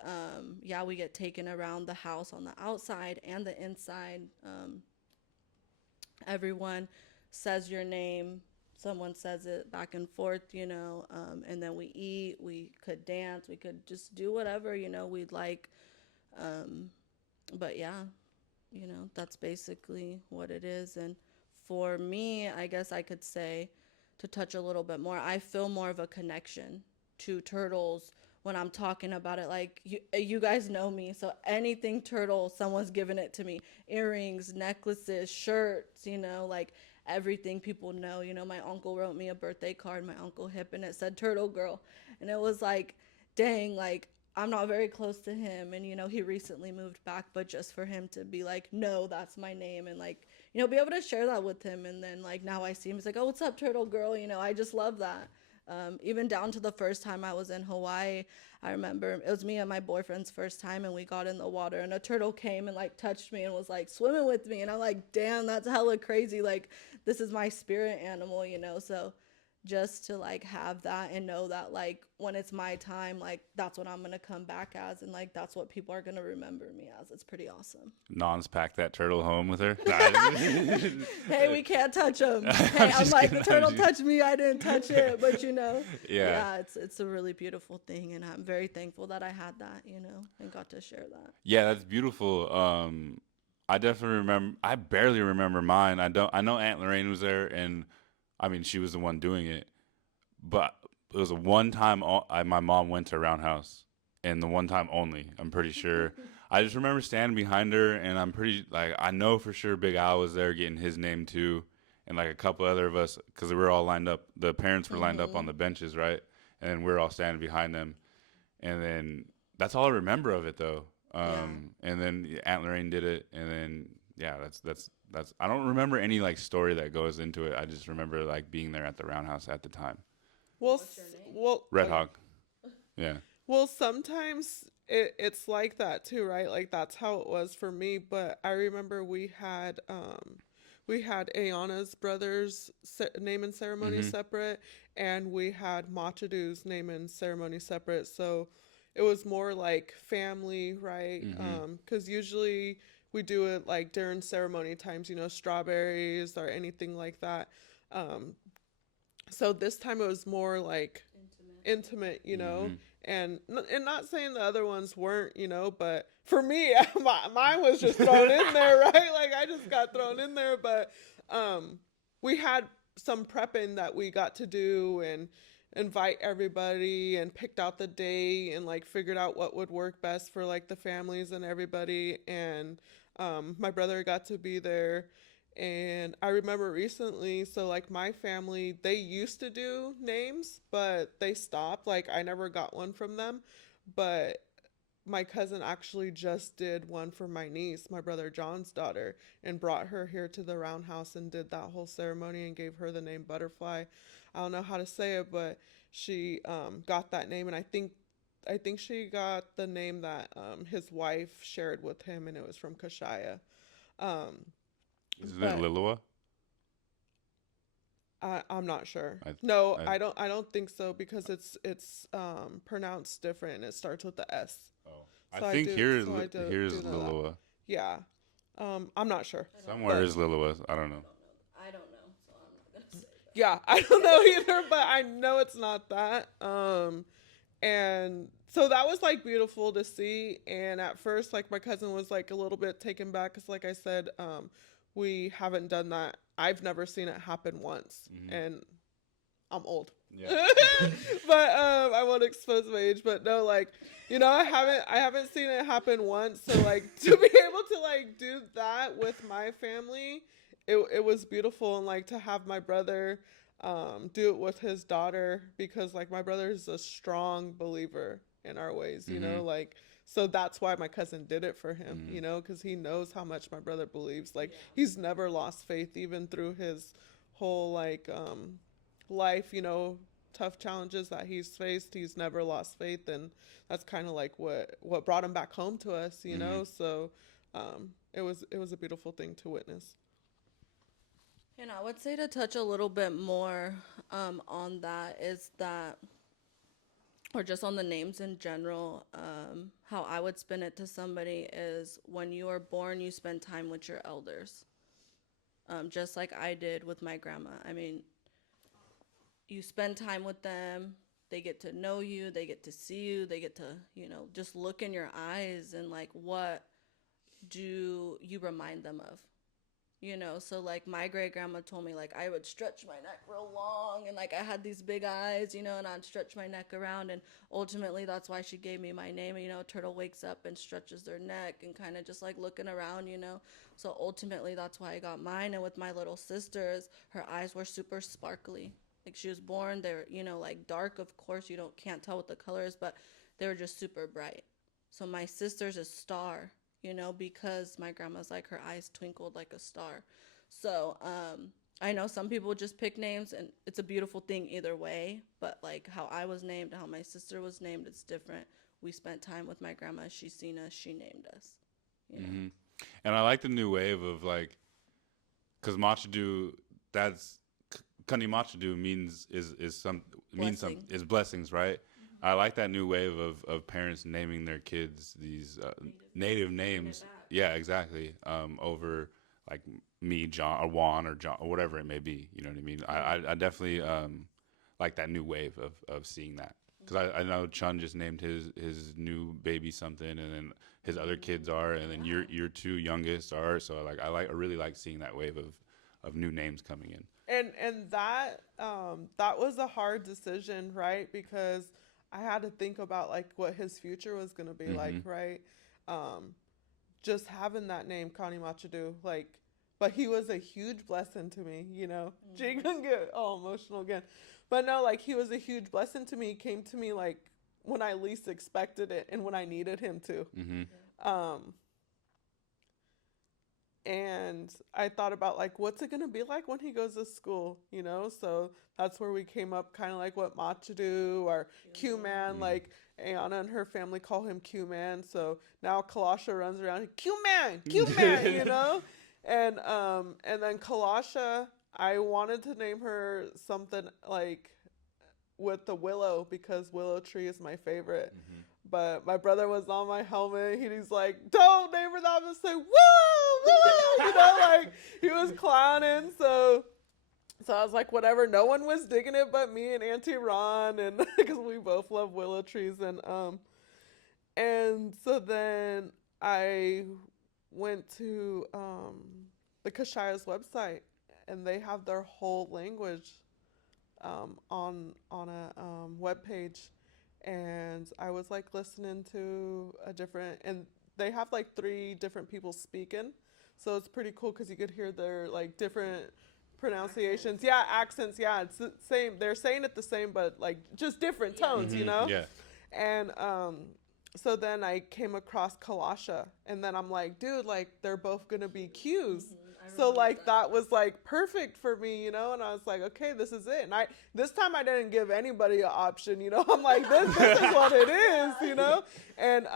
yeah, we get taken around the house on the outside and the inside. Everyone says your name, someone says it back and forth, and then we eat, we could dance, we could just do whatever, we'd like. But yeah, that's basically what it is. And for me, I guess I could say, to touch a little bit more, I feel more of a connection to turtles when I'm talking about it. Like, you guys know me, so anything turtle, someone's giving it to me. Earrings, necklaces, shirts, like everything people know. My uncle wrote me a birthday card, my Uncle Hip, and it said Turtle Girl. And it was like, dang, like, I'm not very close to him, and he recently moved back, but just for him to be like, no, that's my name, and like, be able to share that with him. And then like now I see him, he's like, oh, what's up, Turtle Girl? I just love that. Even down to the first time I was in Hawaii, I remember it was me and my boyfriend's first time, and we got in the water, and a turtle came and like touched me and was like swimming with me, and I'm like, damn, that's hella crazy. Like, this is my spirit animal, you know. So just to like have that and know that like when it's my time, like that's what I'm gonna come back as, and like that's what people are gonna remember me as. It's pretty awesome. Nans packed that turtle home with her. Hey, we can't touch him. Hey, I'm just like, kidding, the turtle I'm just- touched me, I didn't touch it, but you know, Yeah. it's a really beautiful thing, and I'm very thankful that I had that, you know, and got to share that. Yeah, that's beautiful. I definitely remember. I barely remember mine. I don't. I know Aunt Lorraine was there, and I mean she was the one doing it. But it was a one time. My mom went to Roundhouse, and the one time only. I'm pretty sure. I just remember standing behind her, and I'm pretty like I know for sure Big Al was there getting his name too, and like a couple other of us because we were all lined up. The parents were lined up on the benches, right, and we are all standing behind them, and then that's all I remember of it though. And then Aunt Lorraine did it, and then yeah, that's. I don't remember any like story that goes into it. I just remember like being there at the Roundhouse at the time. Well, What's your name? well, Red Hog. Yeah. well, sometimes it's like that too, right? Like that's how it was for me. But I remember we had Aiyana's brother's name and ceremony separate, and we had Machadu's name and ceremony separate. So it was more like family, right? Because usually we do it like during ceremony times, you know, strawberries or anything like that. So this time it was more like intimate, you know, and not saying the other ones weren't, you know, but for me, mine was just thrown in there, right? Like I just got thrown in there, but we had some prepping that we got to do and invite everybody and picked out the day and like figured out what would work best for like the families and everybody. And my brother got to be there. And I remember recently, so like my family, they used to do names, but they stopped. Like I never got one from them. But my cousin actually just did one for my niece, my brother John's daughter, and brought her here to the Roundhouse and did that whole ceremony and gave her the name Butterfly. I don't know how to say it, but she got that name, and I think she got the name that his wife shared with him, and it was from Kashaya. Isn't But it Lilua? I'm not sure. I- No, I- I don't think so because it's pronounced different. It starts with the S. Oh. So I think here's I do here's know that. Lilua. Yeah. I'm not sure. Somewhere is Lilua. I don't know. I don't know, so I'm not gonna say that. Yeah, I don't know either, but I know it's not that. And so that was like beautiful to see. And at first, like my cousin was like a little bit taken back because, like I said, we haven't done that. I've never seen it happen once, and I'm old. Yeah. But I won't expose my age. But no, like you know, I haven't seen it happen once. So like to be able to like do that with my family, it was beautiful, and like to have my brother do it with his daughter because like my brother is a strong believer in our ways, you know, like so that's why my cousin did it for him, you know, because he knows how much my brother believes. Like he's never lost faith even through his whole like life, you know, tough challenges that he's faced. He's never lost faith, and that's kind of like what brought him back home to us, you know. So it was a beautiful thing to witness. And I would say to touch a little bit more on that is that, or just on the names in general, how I would spin it to somebody is when you are born, you spend time with your elders, just like I did with my grandma. I mean, you spend time with them, they get to know you, they get to see you, they get to, you know, just look in your eyes and like, what do you remind them of? You know, so like my great grandma told me like I would stretch my neck real long and like I had these big eyes, you know, and I'd stretch my neck around, and ultimately that's why she gave me my name. You know, turtle wakes up and stretches their neck and kind of just like looking around, you know. So ultimately that's why I got mine. And with my little sisters, her eyes were super sparkly. Like she was born, they're, you know, like dark, of course, can't tell what the color is, but they were just super bright. So my sister's a star, you know, because my grandma's like her eyes twinkled like a star. So I know some people just pick names, and it's a beautiful thing either way. But like how I was named, how my sister was named, it's different. We spent time with my grandma. She's seen us. She named us. You know. Hmm. And I like the new wave of like, because Machadu, that's Kani Machadu means is some means some Blessing. is blessings, right? I like that new wave of parents naming their kids these native names. Yeah, exactly. Over like me, John, or Juan, or John, or whatever it may be. You know what I mean? I definitely like that new wave of seeing that because I know Chun just named his new baby something, and then his other kids are, and then your two youngest are. So like I really like seeing that wave of new names coming in. And that was a hard decision, right? Because I had to think about like what his future was gonna be like, right? Just having that name, Connie Machadu, like, but he was a huge blessing to me, you know. Jake gonna get all emotional again, but no, like he was a huge blessing to me. He came to me like when I least expected it and when I needed him to. Um, and I thought about like what's it gonna be like when he goes to school, you know? So that's where we came up kind of like what Machadu or Q Man, like Aiyana and her family call him Q Man. So now Kalasha runs around Q Man, you know? And then Kalasha, I wanted to name her something like with the willow because willow tree is my favorite. But my brother was on my helmet. He's like, "Don't name her that." I'm just like, "Woo, woo!" You know, like he was clowning. So I was like, whatever. No one was digging it but me and Auntie Ron, and because we both love willow trees, and so then I went to the Kashaya's website, and they have their whole language on a web page, and I was like listening to a different, and they have like 3 different people speaking, so it's pretty cool because you could hear their like different pronunciations, accents, it's the same. They're saying it the same, but like just different tones, you know. Yeah. And so then I came across Kalasha, and then I'm like, dude, like they're both gonna be Qs. So like that was like perfect for me, you know, and I was like, okay, this is it. And this time I didn't give anybody an option, you know. I'm like, this is what it is, you know. And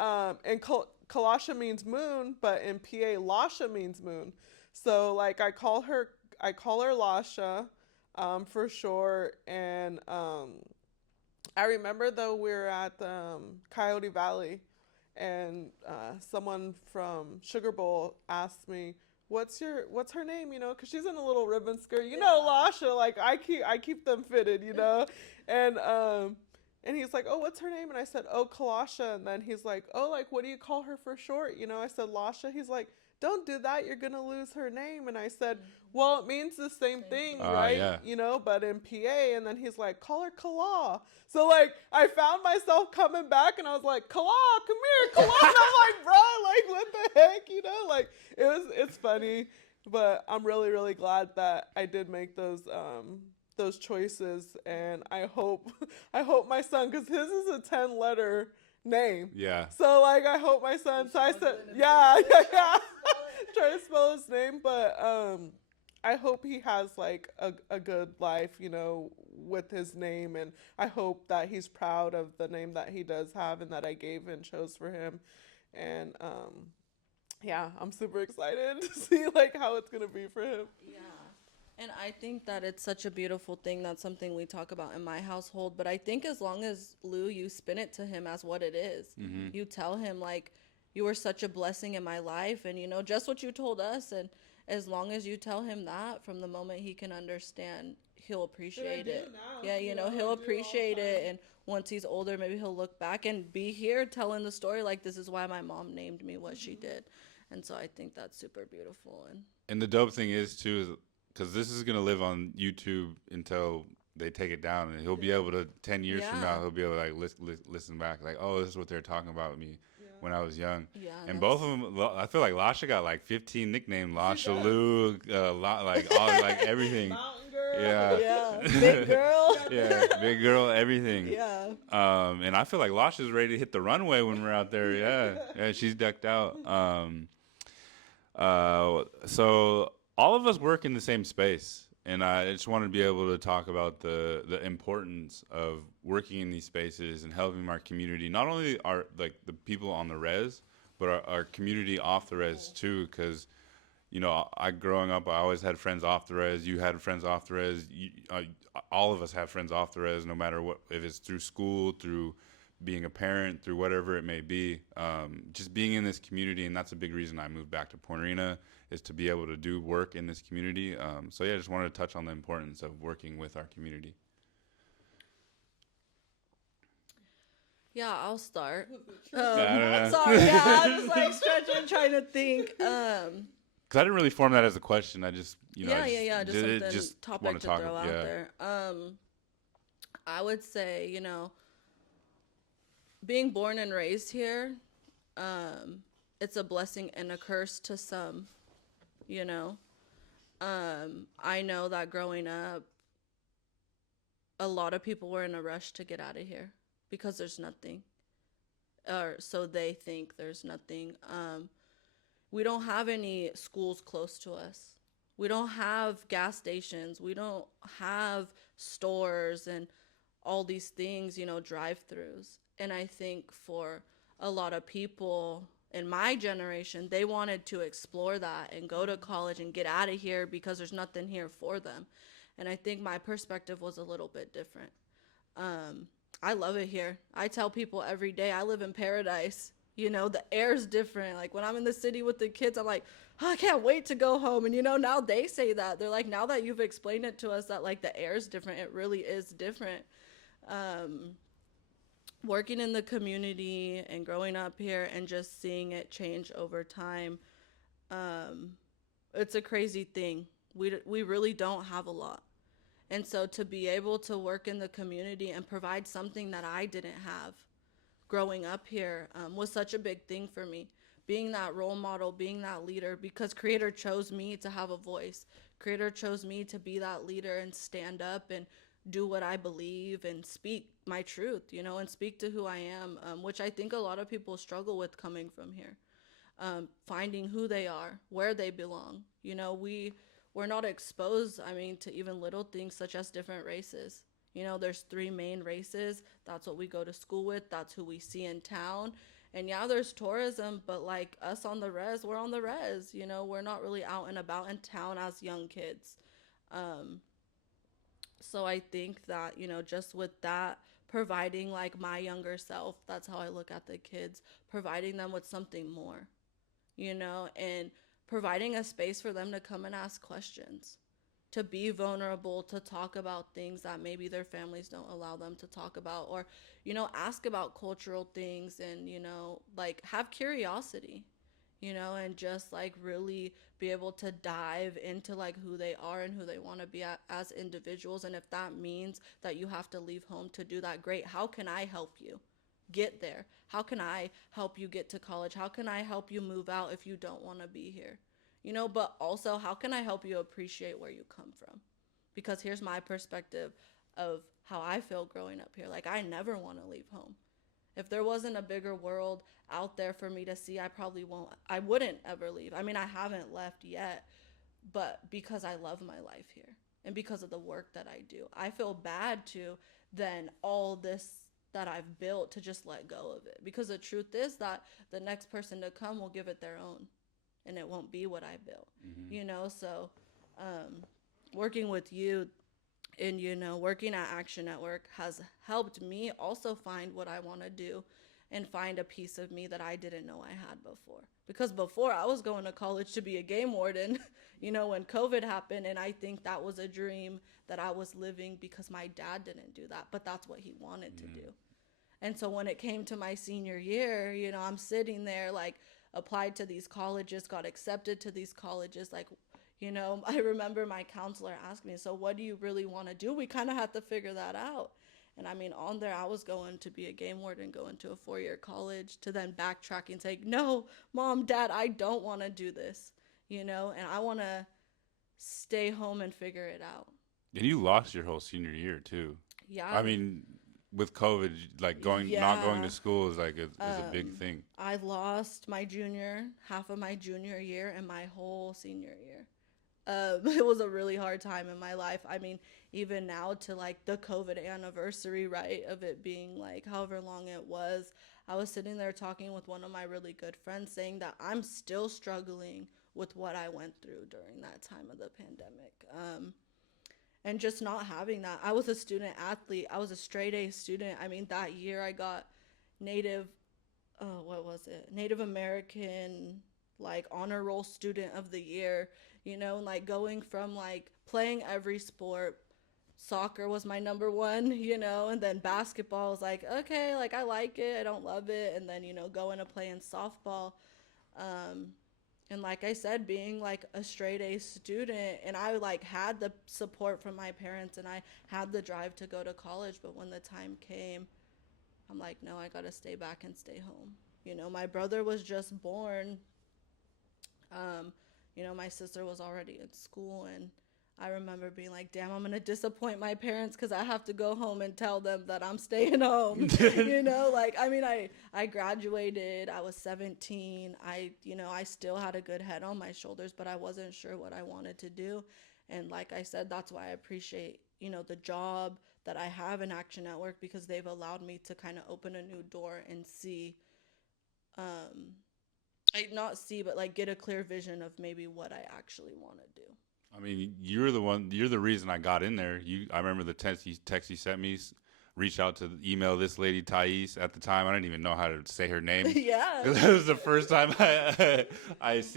Kalasha means moon, but in PA Lasha means moon. So like I call her Lasha, for sure. And I remember though we were at Coyote Valley, and someone from Sugar Bowl asked me, what's her name, you know, because she's in a little ribbon skirt, you know. Lasha, like I keep them fitted, you know. And he's like, oh, what's her name? And I said, oh, Kalasha. And then he's like, oh, like what do you call her for short, you know? I said Lasha. He's like, don't do that, you're gonna lose her name. And I said, well, it means the same thing, right? Yeah. You know, but in PA. And then he's like, call her Kala. So like I found myself coming back, and I was like, Kala, come here, Kala. And I'm like, bro, like what the heck, you know? Like it's funny, but I'm really, really glad that I did make those choices, and I hope my son, because his is a 10-letter name. Yeah. So like I hope my son. So I said, yeah. Try to spell his name, but I hope he has like a good life, you know, with his name, and I hope that he's proud of the name that he does have and that I gave and chose for him, and yeah, I'm super excited to see like how it's gonna be for him. Yeah. And I think that it's such a beautiful thing. That's something we talk about in my household. But I think as long as, Lou, you spin it to him as what it is, you tell him, like, you were such a blessing in my life. And, you know, just what you told us. And as long as you tell him that, from the moment he can understand, he'll appreciate it. Yeah, you know, he'll appreciate it. And once he's older, maybe he'll look back and be here telling the story, like, this is why my mom named me what she did. And so I think that's super beautiful. And the dope thing is, too, is because this is going to live on YouTube until they take it down, and he'll be able to 10 years from now, he'll be able to like listen back, like, oh, this is what they're talking about me when I was young. Yeah, and both of them, I feel like Lasha got like 15 nicknames. Lasha Lou, like all like everything. Mountain girl. Yeah, big girl. Yeah, big girl, everything. Yeah. And I feel like Lasha's ready to hit the runway when we're out there. Yeah, she's decked out. So all of us work in the same space. And I just wanted to be able to talk about the importance of working in these spaces and helping our community, not only our like the people on the res, but our community off the res too. Because I growing up, I always had friends off the res. You had friends off the res. All of us have friends off the res, no matter what, if it's through school, through being a parent, through whatever it may be. Just being in this community, and that's a big reason I moved back to Point Arena, is to be able to do work in this community. So yeah, I just wanted to touch on the importance of working with our community. Yeah, I'll start. Yeah, Sorry, yeah, I'm just like stretching, trying to think. Because I didn't really form that as a question. I just, Yeah, just something just topic want to talk throw about, out yeah. there. I would say, being born and raised here, it's a blessing and a curse to some, you know. I know that growing up, a lot of people were in a rush to get out of here because there's nothing, or so they think there's nothing. We don't have any schools close to us. We don't have gas stations. We don't have stores and all these things, drive-throughs. And I think for a lot of people in my generation, they wanted to explore that and go to college and get out of here because there's nothing here for them. And I think my perspective was a little bit different. I love it here. I tell people every day I live in paradise. The air's different. Like when I'm in the city with the kids, I'm like, oh, I can't wait to go home. And now they say that. They're like, now that you've explained it to us that like the air's different, it really is different. Working in the community and growing up here and just seeing it change over time, it's a crazy thing. We really don't have a lot. And so to be able to work in the community and provide something that I didn't have growing up here was such a big thing for me. Being that role model, being that leader, because Creator chose me to have a voice. Creator chose me to be that leader and stand up and do what I believe and speak my truth, and speak to who I am, which I think a lot of people struggle with coming from here. Finding who they are, where they belong. We're not exposed, to even little things such as different races. There's 3 main races. That's what we go to school with. That's who we see in town. And yeah, there's tourism, but like us on the res, we're on the res. We're not really out and about in town as young kids. So I think that, just with that, providing like my younger self, that's how I look at the kids, providing them with something more, and providing a space for them to come and ask questions, to be vulnerable, to talk about things that maybe their families don't allow them to talk about, or, ask about cultural things and, like have curiosity, and just like really be able to dive into like who they are and who they want to be as individuals. And if that means that you have to leave home to do that, great. How can I help you get there? How can I help you get to college? How can I help you move out if you don't want to be here? But also how can I help you appreciate where you come from? Because here's my perspective of how I feel growing up here. Like I never want to leave home. If there wasn't a bigger world out there for me to see, I wouldn't ever leave. I haven't left yet, but because I love my life here and because of the work that I do, I feel bad to then all this that I've built to just let go of it. Because the truth is that the next person to come will give it their own and it won't be what I built, So working with you and, working at Action Network has helped me also find what I want to do and find a piece of me that I didn't know I had before. Because before I was going to college to be a game warden, when COVID happened, and I think that was a dream that I was living because my dad didn't do that, but that's what he wanted to do. And so when it came to my senior year, I'm sitting there like applied to these colleges, got accepted to these colleges, like, I remember my counselor asked me, so what do you really want to do? We kind of had to figure that out. And on there, I was going to be a game warden, going to a 4-year college, to then backtrack and say, no, Mom, Dad, I don't want to do this, and I want to stay home and figure it out. And you lost your whole senior year too. Yeah. With COVID, like not going to school is like is a big thing. I lost half of my junior year and my whole senior year. It was a really hard time in my life. I mean, even now to like the COVID anniversary, right, of it being like however long it was, I was sitting there talking with one of my really good friends saying that I'm still struggling with what I went through during that time of the pandemic. And just not having that. I was a student athlete. I was a straight A student. I mean, that year I got Native, what was it? Native American, like honor roll student of the year, you know, and like going from like playing every sport. Soccer was my number one, you know, and then basketball was like, okay, like I like it, I don't love it. And then, you know, going to play in softball. Um, and like I said, being like a straight A student, and I like had the support from my parents and I had the drive to go to college, but when the time came, I'm like, no, I gotta stay back and stay home. You know, my brother was just born. um, you know, my sister was already in school, and I remember being like, damn, I'm gonna disappoint my parents because I have to go home and tell them that I'm staying home. You know, like, I mean, I graduated, I was 17. You know, I still had a good head on my shoulders, but I wasn't sure what I wanted to do. And like I said, that's why I appreciate, you know, the job that I have in Action Network, because they've allowed me to kind of open a new door and see, um, I not see, but like get a clear vision of maybe what I actually want to do. I mean, you're the reason I got in there. I remember the text you sent me, reached out to email this lady, Thais, at the time. I didn't even know how to say her name. Yeah. Because that was the first time I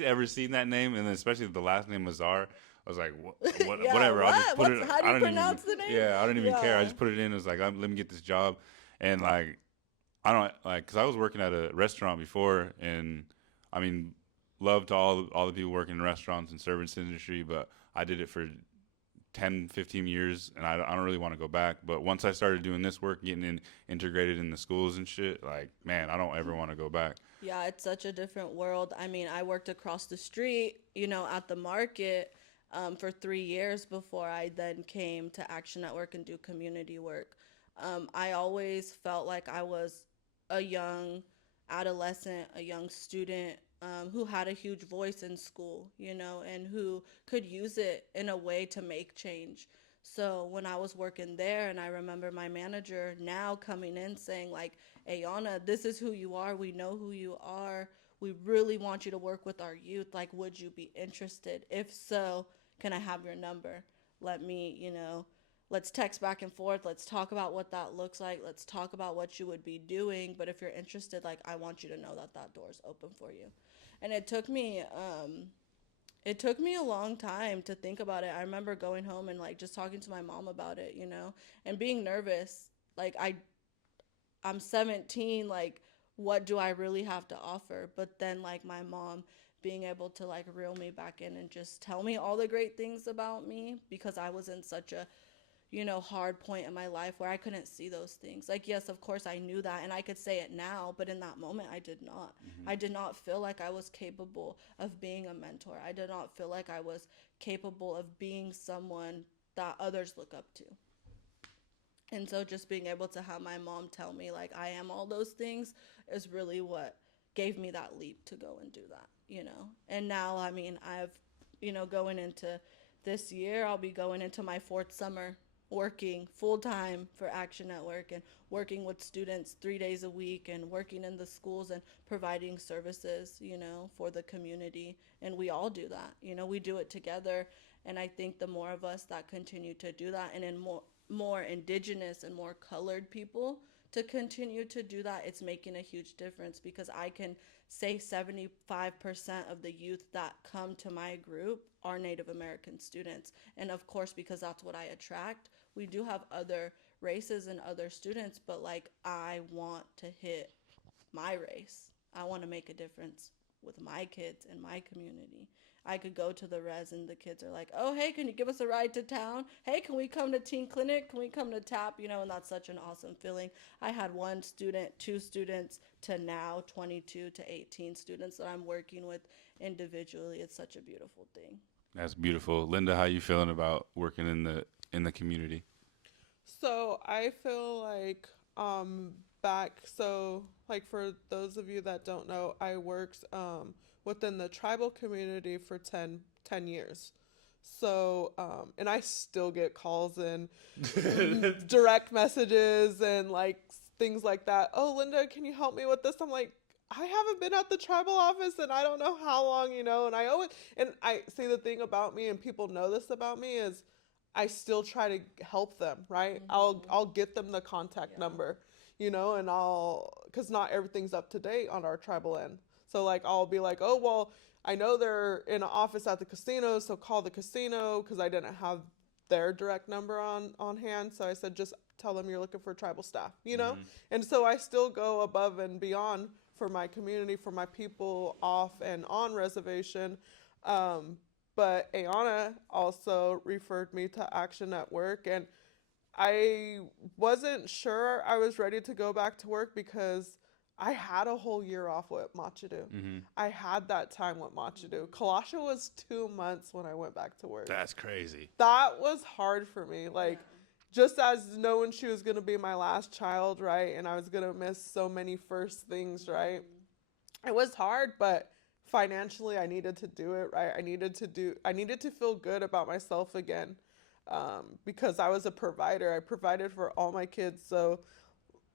ever seen that name. And then especially the last name, Mazar. I was like, Yeah, whatever. I'll just put it. How do you pronounce the name? Yeah, I don't even care. I Yeah. just put it in. It was like, let me get this job. And like, I don't like, because I was working at a restaurant before, and I mean, love to all the people working in restaurants and service industry, but I did it for 10, 15 years, and I don't really want to go back. But once I started doing this work, getting integrated in the schools and shit, like, man, I don't ever want to go back. Yeah, it's such a different world. I mean, I worked across the street, you know, at the market, for 3 years before I then came to Action Network and do community work. I always felt like I was a young adolescent, a young student, who had a huge voice in school, you know, and who could use it in a way to make change. So when I was working there, and I remember my manager now coming in saying, like, Aiyana, this is who you are. We know who you are. We really want you to work with our youth. Like, would you be interested? If so, can I have your number? Let me, you know, let's text back and forth. Let's talk about what that looks like. Let's talk about what you would be doing. But if you're interested, like, I want you to know that that door is open for you. And it took me a long time to think about it. I remember going home and like just talking to my mom about it, you know, and being nervous. Like I'm 17, like what do I really have to offer? But then like my mom being able to like reel me back in and just tell me all the great things about me, because I was in such a, you know, hard point in my life where I couldn't see those things. Like, yes, of course I knew that and I could say it now, but in that moment I did not. Mm-hmm. I did not feel like I was capable of being a mentor. I did not feel like I was capable of being someone that others look up to. And so just being able to have my mom tell me like I am all those things is really what gave me that leap to go and do that, you know. And now, I mean, I've, you know, going into this year, I'll be going into my 4th summer working full time for Action Network and working with students 3 days a week and working in the schools and providing services, you know, for the community. And we all do that, you know, we do it together. And I think the more of us that continue to do that, and in more indigenous and more colored people to continue to do that, it's making a huge difference, because I can say 75% of the youth that come to my group are Native American students. And of course, because that's what I attract, we do have other races and other students, but like I want to hit my race. I want to make a difference with my kids and my community. I could go to the res and the kids are like, oh, hey, can you give us a ride to town? Hey, can we come to teen clinic? Can we come to TAP? You know, and that's such an awesome feeling. I had 1 student, 2 students, to now 22 to 18 students that I'm working with individually. It's such a beautiful thing. That's beautiful. Linda, how you feeling about working in the community? So I feel like so like for those of you that don't know, I worked within the tribal community for 10 years. So, and I still get calls and direct messages and like things like that. Oh, Linda, can you help me with this? I'm like, I haven't been at the tribal office and I don't know how long, and I always, and I say the thing about me, and people know this about me, is I still try to help them, right? I'll get them the contact number, and cause not everything's up to date on our tribal end. So like, I'll be like, oh, well, I know they're in an office at the casino, so call the casino, cause I didn't have their direct number on hand. So I said, just tell them you're looking for tribal staff. And so I still go above and beyond for my community, for my people off and on reservation. But Aiyana also referred me to Action Network, and I wasn't sure I was ready to go back to work because I had a whole year off with Machidu. I had that time with Machidu. Kalasha was 2 months when I went back to work. That's crazy. That was hard for me. Like, just as knowing she was going to be my last child, right? And I was going to miss so many first things, right? It was hard, but financially I needed to do it, right? I needed to feel good about myself again, because I was a provider. I provided for all my kids. So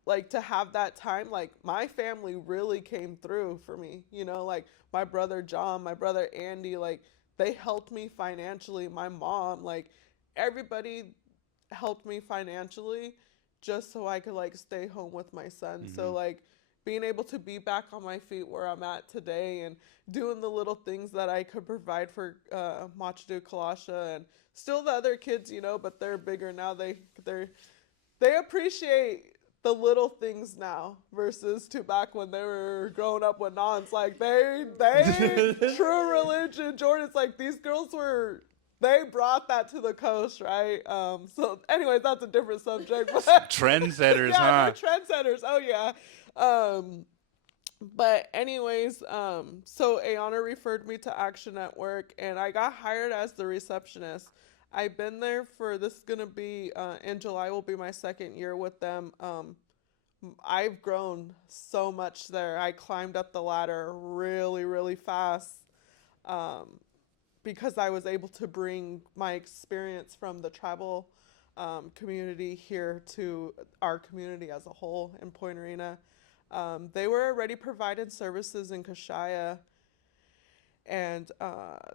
like, to have that time, like, my family really came through for me, like my brother John, my brother Andy, like, they helped me financially. My mom, like, everybody helped me financially just so I could like stay home with my son. So like, being able to be back on my feet where I'm at today and doing the little things that I could provide for Machidu, Kalasha, and still the other kids, but they're bigger now. They appreciate the little things now versus to back when they were growing up with Nans. Like, they true religion, Jordan's like, these girls they brought that to the coast, right? So anyways, that's a different subject. Trendsetters, yeah, huh? they're trendsetters. Oh yeah. But anyways, so Aiyana referred me to Action Network, and I got hired as the receptionist. I've been there for, this is going to be, in July will be my second year with them. I've grown so much there. I climbed up the ladder really, really fast, because I was able to bring my experience from the tribal community here to our community as a whole in Point Arena. They were already providing services in Kashaya, and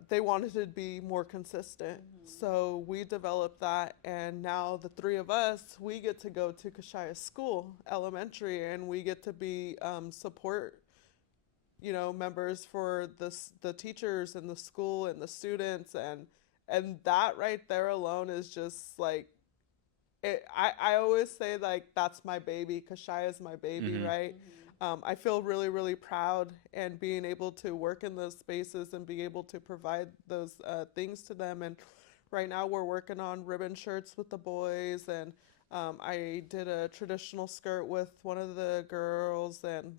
they wanted to be more consistent. So we developed that, and now the three of us, we get to go to Kashaya School, elementary, and we get to be support, members for the teachers and the school and the students, and that right there alone is just like, I always say, like, that's my baby. Kashaya is my baby, right? I feel really, really proud, and being able to work in those spaces and be able to provide those things to them. And right now we're working on ribbon shirts with the boys, and I did a traditional skirt with one of the girls, and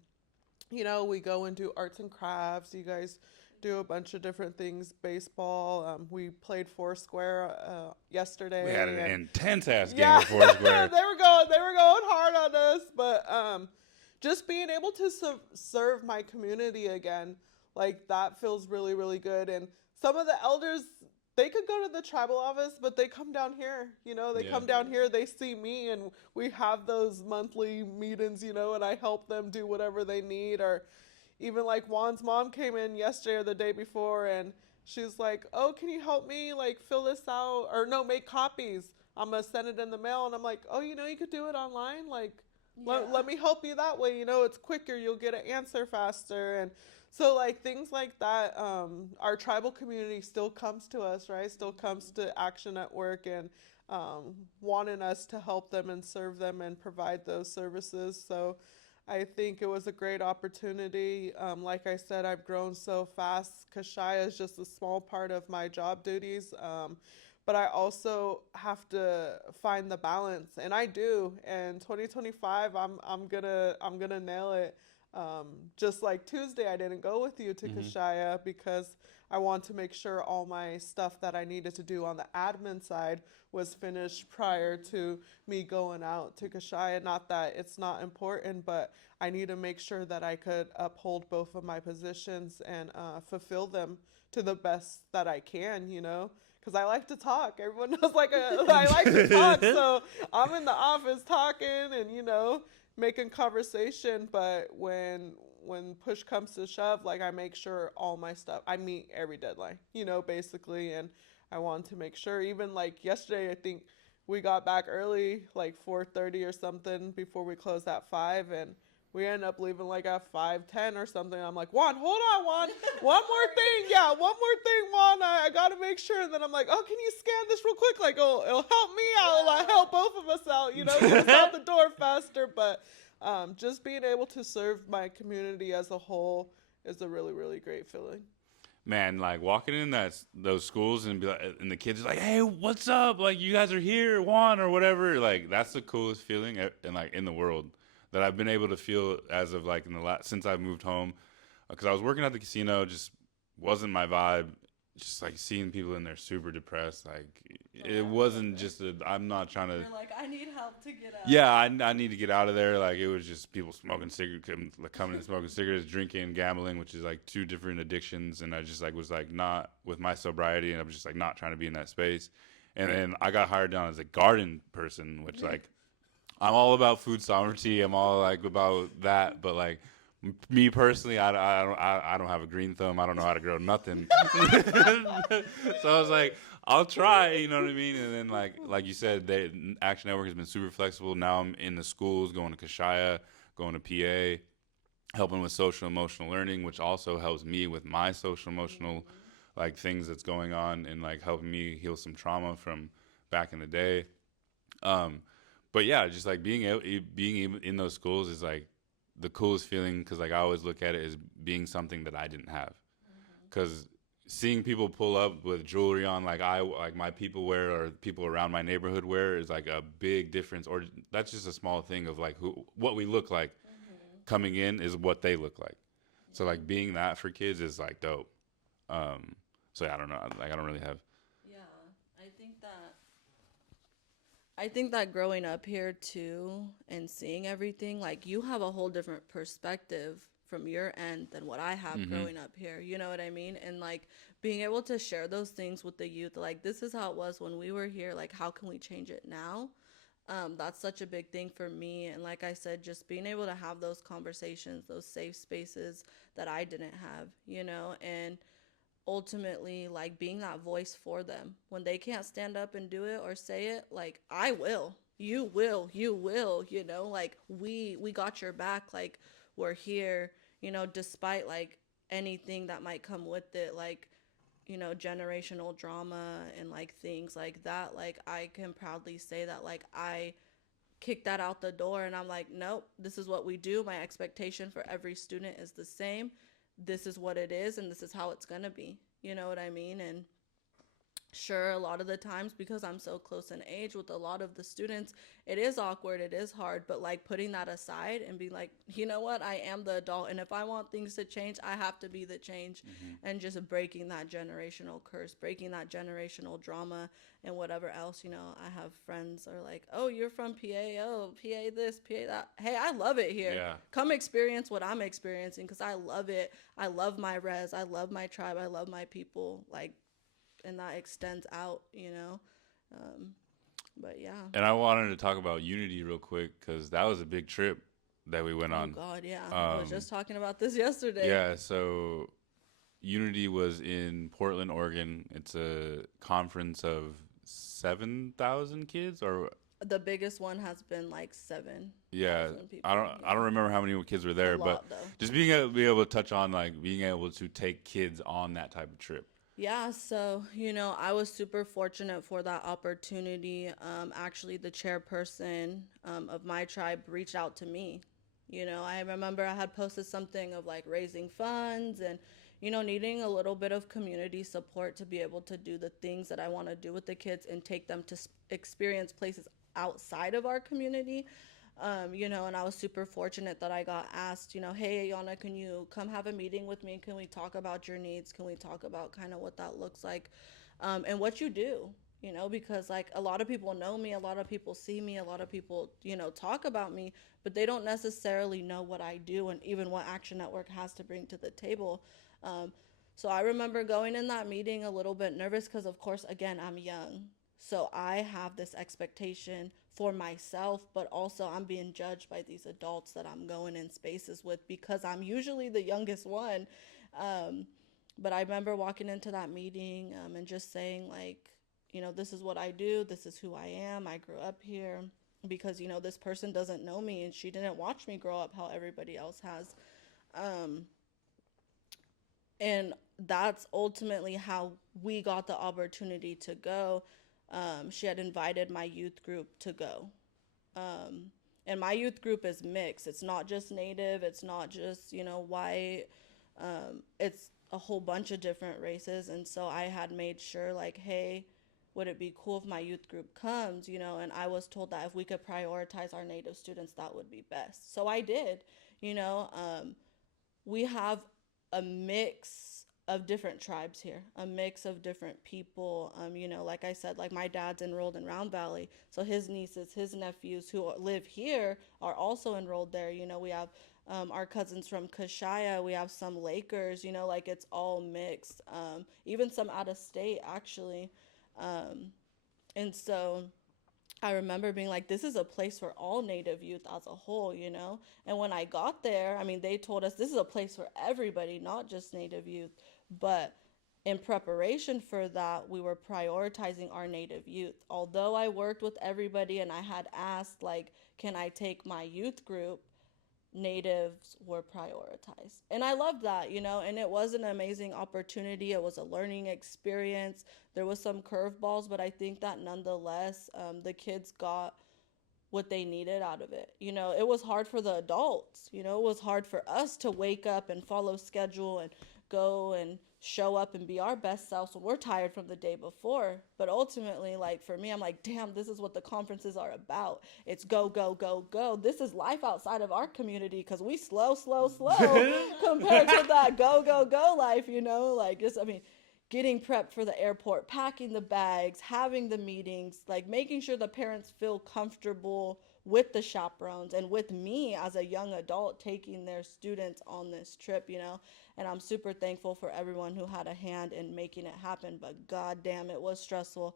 we go and do arts and crafts. You guys do a bunch of different things. Baseball. We played Foursquare yesterday. We had an intense ass game Yeah. of Foursquare. They were going hard on us, but just being able to serve my community again, like, that feels really, really good. And some of the elders, they could go to the tribal office, but they come down here, they come down here, they see me, and we have those monthly meetings, and I help them do whatever they need. Or even like Juan's mom came in yesterday or the day before, and she's like, oh, can you help me like fill this out, or no, make copies? I'm gonna send it in the mail. And I'm like, oh, you could do it online. Like, let me help you that way. It's quicker. You'll get an answer faster. And so like things like that, our tribal community still comes to us, right? Still comes to Action Network, and wanting us to help them and serve them and provide those services. So I think it was a great opportunity. Like I said, I've grown so fast. Kashaya is just a small part of my job duties. But I also have to find the balance, and I do. And 2025, I'm gonna nail it. Just like Tuesday, I didn't go with you to Kashaya because I want to make sure all my stuff that I needed to do on the admin side was finished prior to me going out to Kashaya. Not that it's not important, but I need to make sure that I could uphold both of my positions and fulfill them to the best that I can, because I like to talk. Everyone knows I like to talk, so I'm in the office talking and making conversation. But when push comes to shove, like I make sure all my stuff, I meet every deadline, basically, and I want to make sure. Even like yesterday, I think we got back early, like 4:30 or something, before we closed at 5, and we ended up leaving like at 5:10 or something. I'm like, Juan, hold on, Juan. One more thing. Yeah, one more thing, Juan. I got to make sure. And then I'm like, oh, can you scan this real quick? Like, it'll help me out. It'll help both of us out, get us out the door faster. But just being able to serve my community as a whole is a really, really great feeling. Man, like walking in those schools and and the kids are like, "Hey, what's up? Like, you guys are here, Juan, or whatever." Like, that's the coolest feeling in the world that I've been able to feel as of like since I moved home, because I was working at the casino, just wasn't my vibe. Just like seeing people in there super depressed, like it wasn't just I'm not trying to. You're like, I need help to get out. Yeah, I need to get out of there. Like it was just people smoking cigarettes, coming and smoking cigarettes, drinking, gambling, which is like two different addictions. And I just like was like not with my sobriety, and I was just like not trying to be in that space. And then I got hired down as a garden person, which like I'm all about food sovereignty. I'm all like about that, but like me personally, I don't have a green thumb. I don't know how to grow nothing. So I was like, I'll try, you know what I mean? And then like you said, Action Network has been super flexible. Now I'm in the schools, going to Kashaya, going to PA, helping with social emotional learning, which also helps me with my social emotional like things that's going on, and like helping me heal some trauma from back in the day. But yeah, just like being in those schools is like the coolest feeling, because like I always look at it as being something that I didn't have, because seeing people pull up with jewelry on like my people wear, or people around my neighborhood wear, is like a big difference. Or that's just a small thing of like what we look like coming in is what they look like. So like being that for kids is like dope. So yeah, I don't know, like I don't really have. Yeah, I think that growing up here too and seeing everything, like you have a whole different perspective from your end than what I have growing up here. You know what I mean? And like being able to share those things with the youth, like this is how it was when we were here, like how can we change it now? That's such a big thing for me. And like I said, just being able to have those conversations, those safe spaces that I didn't have, and ultimately like being that voice for them when they can't stand up and do it or say it. Like I will, you will, like we got your back. Like we're here, despite like anything that might come with it, like generational drama and like things like that. Like I can proudly say that like I kicked that out the door, and I'm like, nope, this is what we do. My expectation for every student is the same. This is what it is, and this is how it's gonna be. You know what I mean? And sure, a lot of the times, because I'm so close in age with a lot of the students, it is awkward, it is hard, but like putting that aside and being like, you know what, I am the adult, and if I want things to change, I have to be the change. And just breaking that generational curse, breaking that generational drama, and whatever else. I have friends are like, oh, you're from PA, oh, PA this, PA that. Hey, I love it here. Yeah. Come experience what I'm experiencing, because I love it. I love my res, I love my tribe, I love my people, like, and that extends out, but yeah. And I wanted to talk about Unity real quick, because that was a big trip that we went on. Oh God, yeah. I was just talking about this yesterday. Yeah, so Unity was in Portland, Oregon. It's a conference of 7,000 kids, or the biggest one has been like 7. Yeah, people. I don't remember how many kids were there, but though. Just being able to touch on like being able to take kids on that type of trip. Yeah, so, I was super fortunate for that opportunity. Actually, the chairperson of my tribe reached out to me. I remember I had posted something of like raising funds and, needing a little bit of community support to be able to do the things that I want to do with the kids and take them to experience places outside of our community. And I was super fortunate that I got asked, hey, Aiyana, can you come have a meeting with me? Can we talk about your needs? Can we talk about kind of what that looks like, and what you do, because like a lot of people know me, a lot of people see me, a lot of people, talk about me, but they don't necessarily know what I do and even what Action Network has to bring to the table. So I remember going in that meeting a little bit nervous because, of course, again, I'm young. So I have this expectation for myself, but also I'm being judged by these adults that I'm going in spaces with because I'm usually the youngest one. Um, but I remember walking into that meeting and just saying, like, this is what I do, this is who I am, I grew up here because, this person doesn't know me and she didn't watch me grow up how everybody else has. Um, and that's ultimately how we got the opportunity to go. She had invited my youth group to go. Um, and my youth group is mixed. It's not just Native, it's not just, white. It's a whole bunch of different races. And so I had made sure, like, hey, would it be cool if my youth group comes, and I was told that if we could prioritize our Native students, that would be best. So I did, you know. We have a mix of different tribes here, a mix of different people. Like I said, like my dad's enrolled in Round Valley, so his nieces, his nephews who live here are also enrolled there. We have our cousins from Kashaya, we have some Lakers, like it's all mixed, even some out of state actually. Um, and so I remember being like, this is a place for all Native youth as a whole. And when I got there, I mean, they told us this is a place for everybody, not just Native youth. But in preparation for that, we were prioritizing our Native youth. Although I worked with everybody and I had asked, like, can I take my youth group? Natives were prioritized. And I loved that, and it was an amazing opportunity. It was a learning experience. There was some curveballs, but I think that nonetheless, the kids got what they needed out of it. It was hard for the adults. It was hard for us to wake up and follow schedule and go and show up and be our best selves when we're tired from the day before. But ultimately, like for me, I'm like, damn, this is what the conferences are about. It's go, go, go, go. This is life outside of our community because we slow compared to that go, go, go life, like just, I mean, getting prepped for the airport, packing the bags, having the meetings, like making sure the parents feel comfortable with the chaperones and with me as a young adult taking their students on this trip, and I'm super thankful for everyone who had a hand in making it happen, but god damn, it was stressful.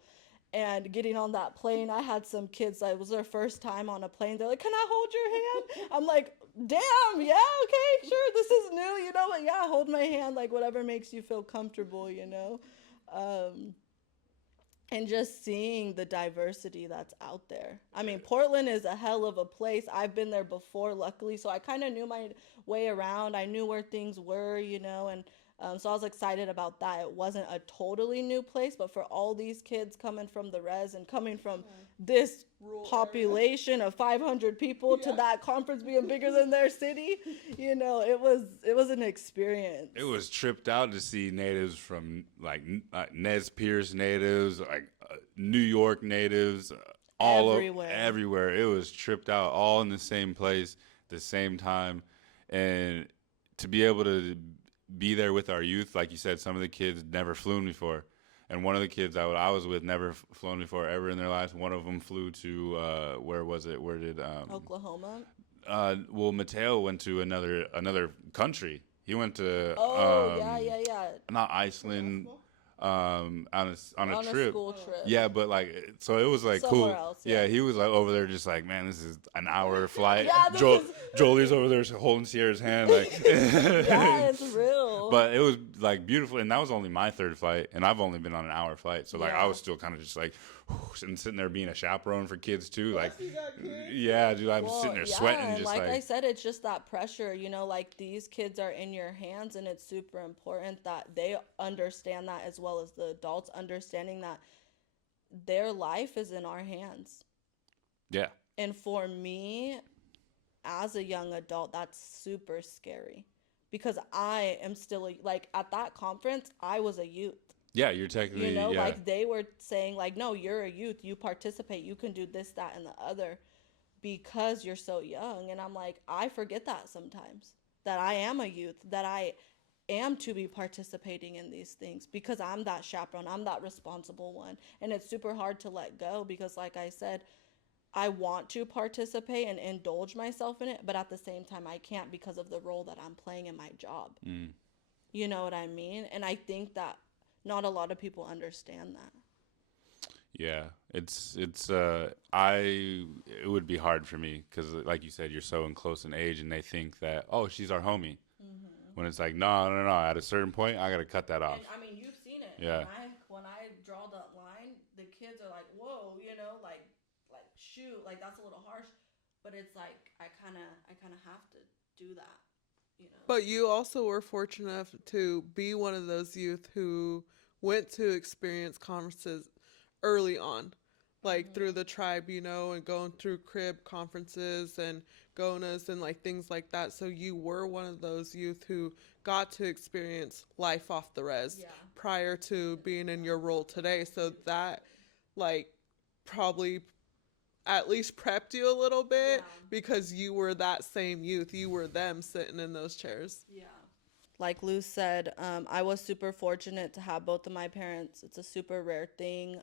And getting on that plane, I had some kids that it was their first time on a plane. They're like, can I hold your hand? I'm like, damn, yeah, okay, sure, this is new, but yeah, hold my hand, like whatever makes you feel comfortable. And just seeing the diversity that's out there. I mean, Portland is a hell of a place. I've been there before, luckily, so I kind of knew my way around. I knew where things were, and so I was excited about that. It wasn't a totally new place, but for all these kids coming from the res and coming from this rural population area of 500 people to that conference being bigger than their city, it was an experience. It was tripped out to see natives from like Nez Perce natives, like New York natives, all everywhere. It was tripped out, all in the same place, the same time, and to be able to be there with our youth, like you said, some of the kids never flown before. And one of the kids I was with never flown before ever in their lives. One of them flew to where was it? Where did Oklahoma? Well, Mateo went to another country. He went to yeah. not Iceland. On a trip. School trip. Yeah, but like, so it was like somewhere cool. Else, yeah, he was like over there, just like, man, this is an hour flight. Yeah, Jolie's over there holding Sierra's hand, like. Yeah, it's real. But it was like beautiful, and that was only my third flight, and I've only been on an hour flight, so like Yeah. I was still kind of just like, and sitting there being a chaperone for kids too, like, yeah, dude, I'm sitting there sweating, just like like I said, it's just that pressure, like these kids are in your hands, and it's super important that they understand that as well as the adults understanding that their life is in our hands. Yeah. And for me, as a young adult, that's super scary because I am still like at that conference, I was a youth. Yeah, you're technically, yeah. Like they were saying like, no, you're a youth, you participate, you can do this, that, and the other because you're so young. And I'm like, I forget that sometimes, that I am a youth, that I am to be participating in these things because I'm that chaperone, I'm that responsible one. And it's super hard to let go because like I said, I want to participate and indulge myself in it, but at the same time I can't because of the role that I'm playing in my job. You know what I mean? And I think that not a lot of people understand that. Yeah, it would be hard for me because, like you said, you're so in close in age, and they think that, oh, she's our homie. When it's like, no, no, no. At a certain point, I gotta cut that off. And I mean, you've seen it. Yeah. When I draw that line, the kids are like, "Whoa," like shoot, like that's a little harsh. But it's like I kind of have to do that, you know. But you also were fortunate enough to be one of those youth who went to experience conferences early on, like through the tribe, and going through crib conferences and gonas and like things like that. So you were one of those youth who got to experience life off the res Yeah. prior to being in your role today. So that, like, probably at least prepped you a little bit Yeah. because you were that same youth. You were them sitting in those chairs. Yeah. Like Lou said, I was super fortunate to have both of my parents. It's a super rare thing.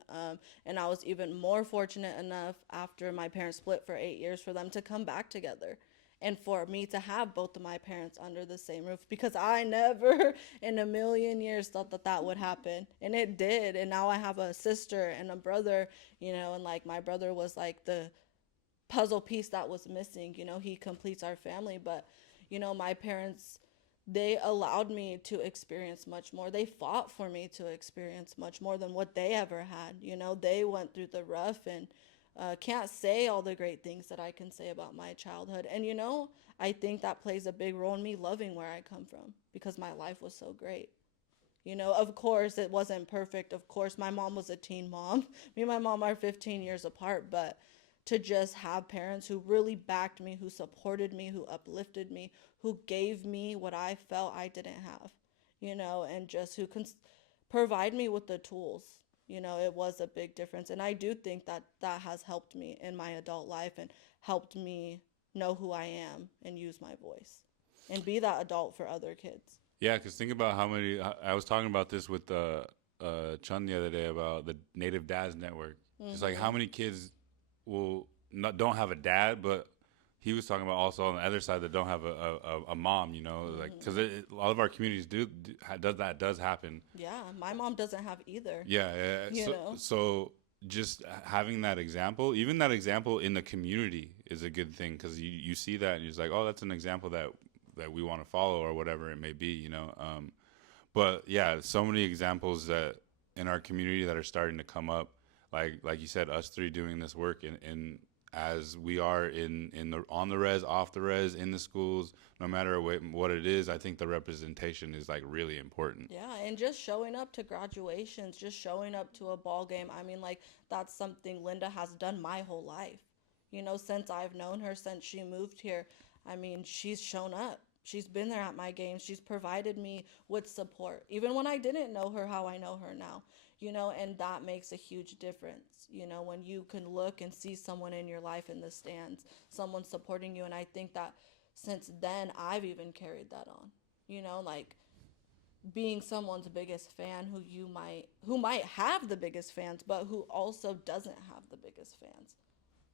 And I was even more fortunate enough after my parents split for 8 years for them to come back together. And for me to have both of my parents under the same roof, because I never in a million years thought that that would happen. And it did. And now I have a sister and a brother, and like my brother was like the puzzle piece that was missing. He completes our family. But, my parents, they allowed me to experience much more. They fought for me to experience much more than what they ever had. They went through the rough and can't say all the great things that I can say about my childhood. And, I think that plays a big role in me loving where I come from because my life was so great. Of course, it wasn't perfect. Of course, my mom was a teen mom. Me and my mom are 15 years apart, but to just have parents who really backed me, who supported me, who uplifted me, who gave me what I felt I didn't have, and just who can provide me with the tools. It was a big difference. And I do think that that has helped me in my adult life and helped me know who I am and use my voice and be that adult for other kids. Yeah, because think about how many. I was talking about this with Chun the other day about the Native Dads Network. Just like how many kids don't have a dad, but he was talking about also on the other side that don't have a mom. Like because a lot of our communities does happen. Yeah, my mom doesn't have either. Yeah, yeah. So just having that example, even that example in the community, is a good thing because you see that and you're just like, oh, that's an example that we want to follow or whatever it may be. But yeah, so many examples that in our community that are starting to come up. Like you said, us three doing this work in as we are in the on the res, off the res, in the schools, no matter what it is, I think the representation is like really important. Yeah, and just showing up to graduations, just showing up to a ball game. I mean, like that's something Linda has done my whole life. Since I've known her, since she moved here, I mean, she's shown up. She's been there at my games. She's provided me with support, even when I didn't know her how I know her now. And that makes a huge difference, when you can look and see someone in your life in the stands, someone supporting you. And I think that since then, I've even carried that on, like being someone's biggest fan who might have the biggest fans, but who also doesn't have the biggest fans,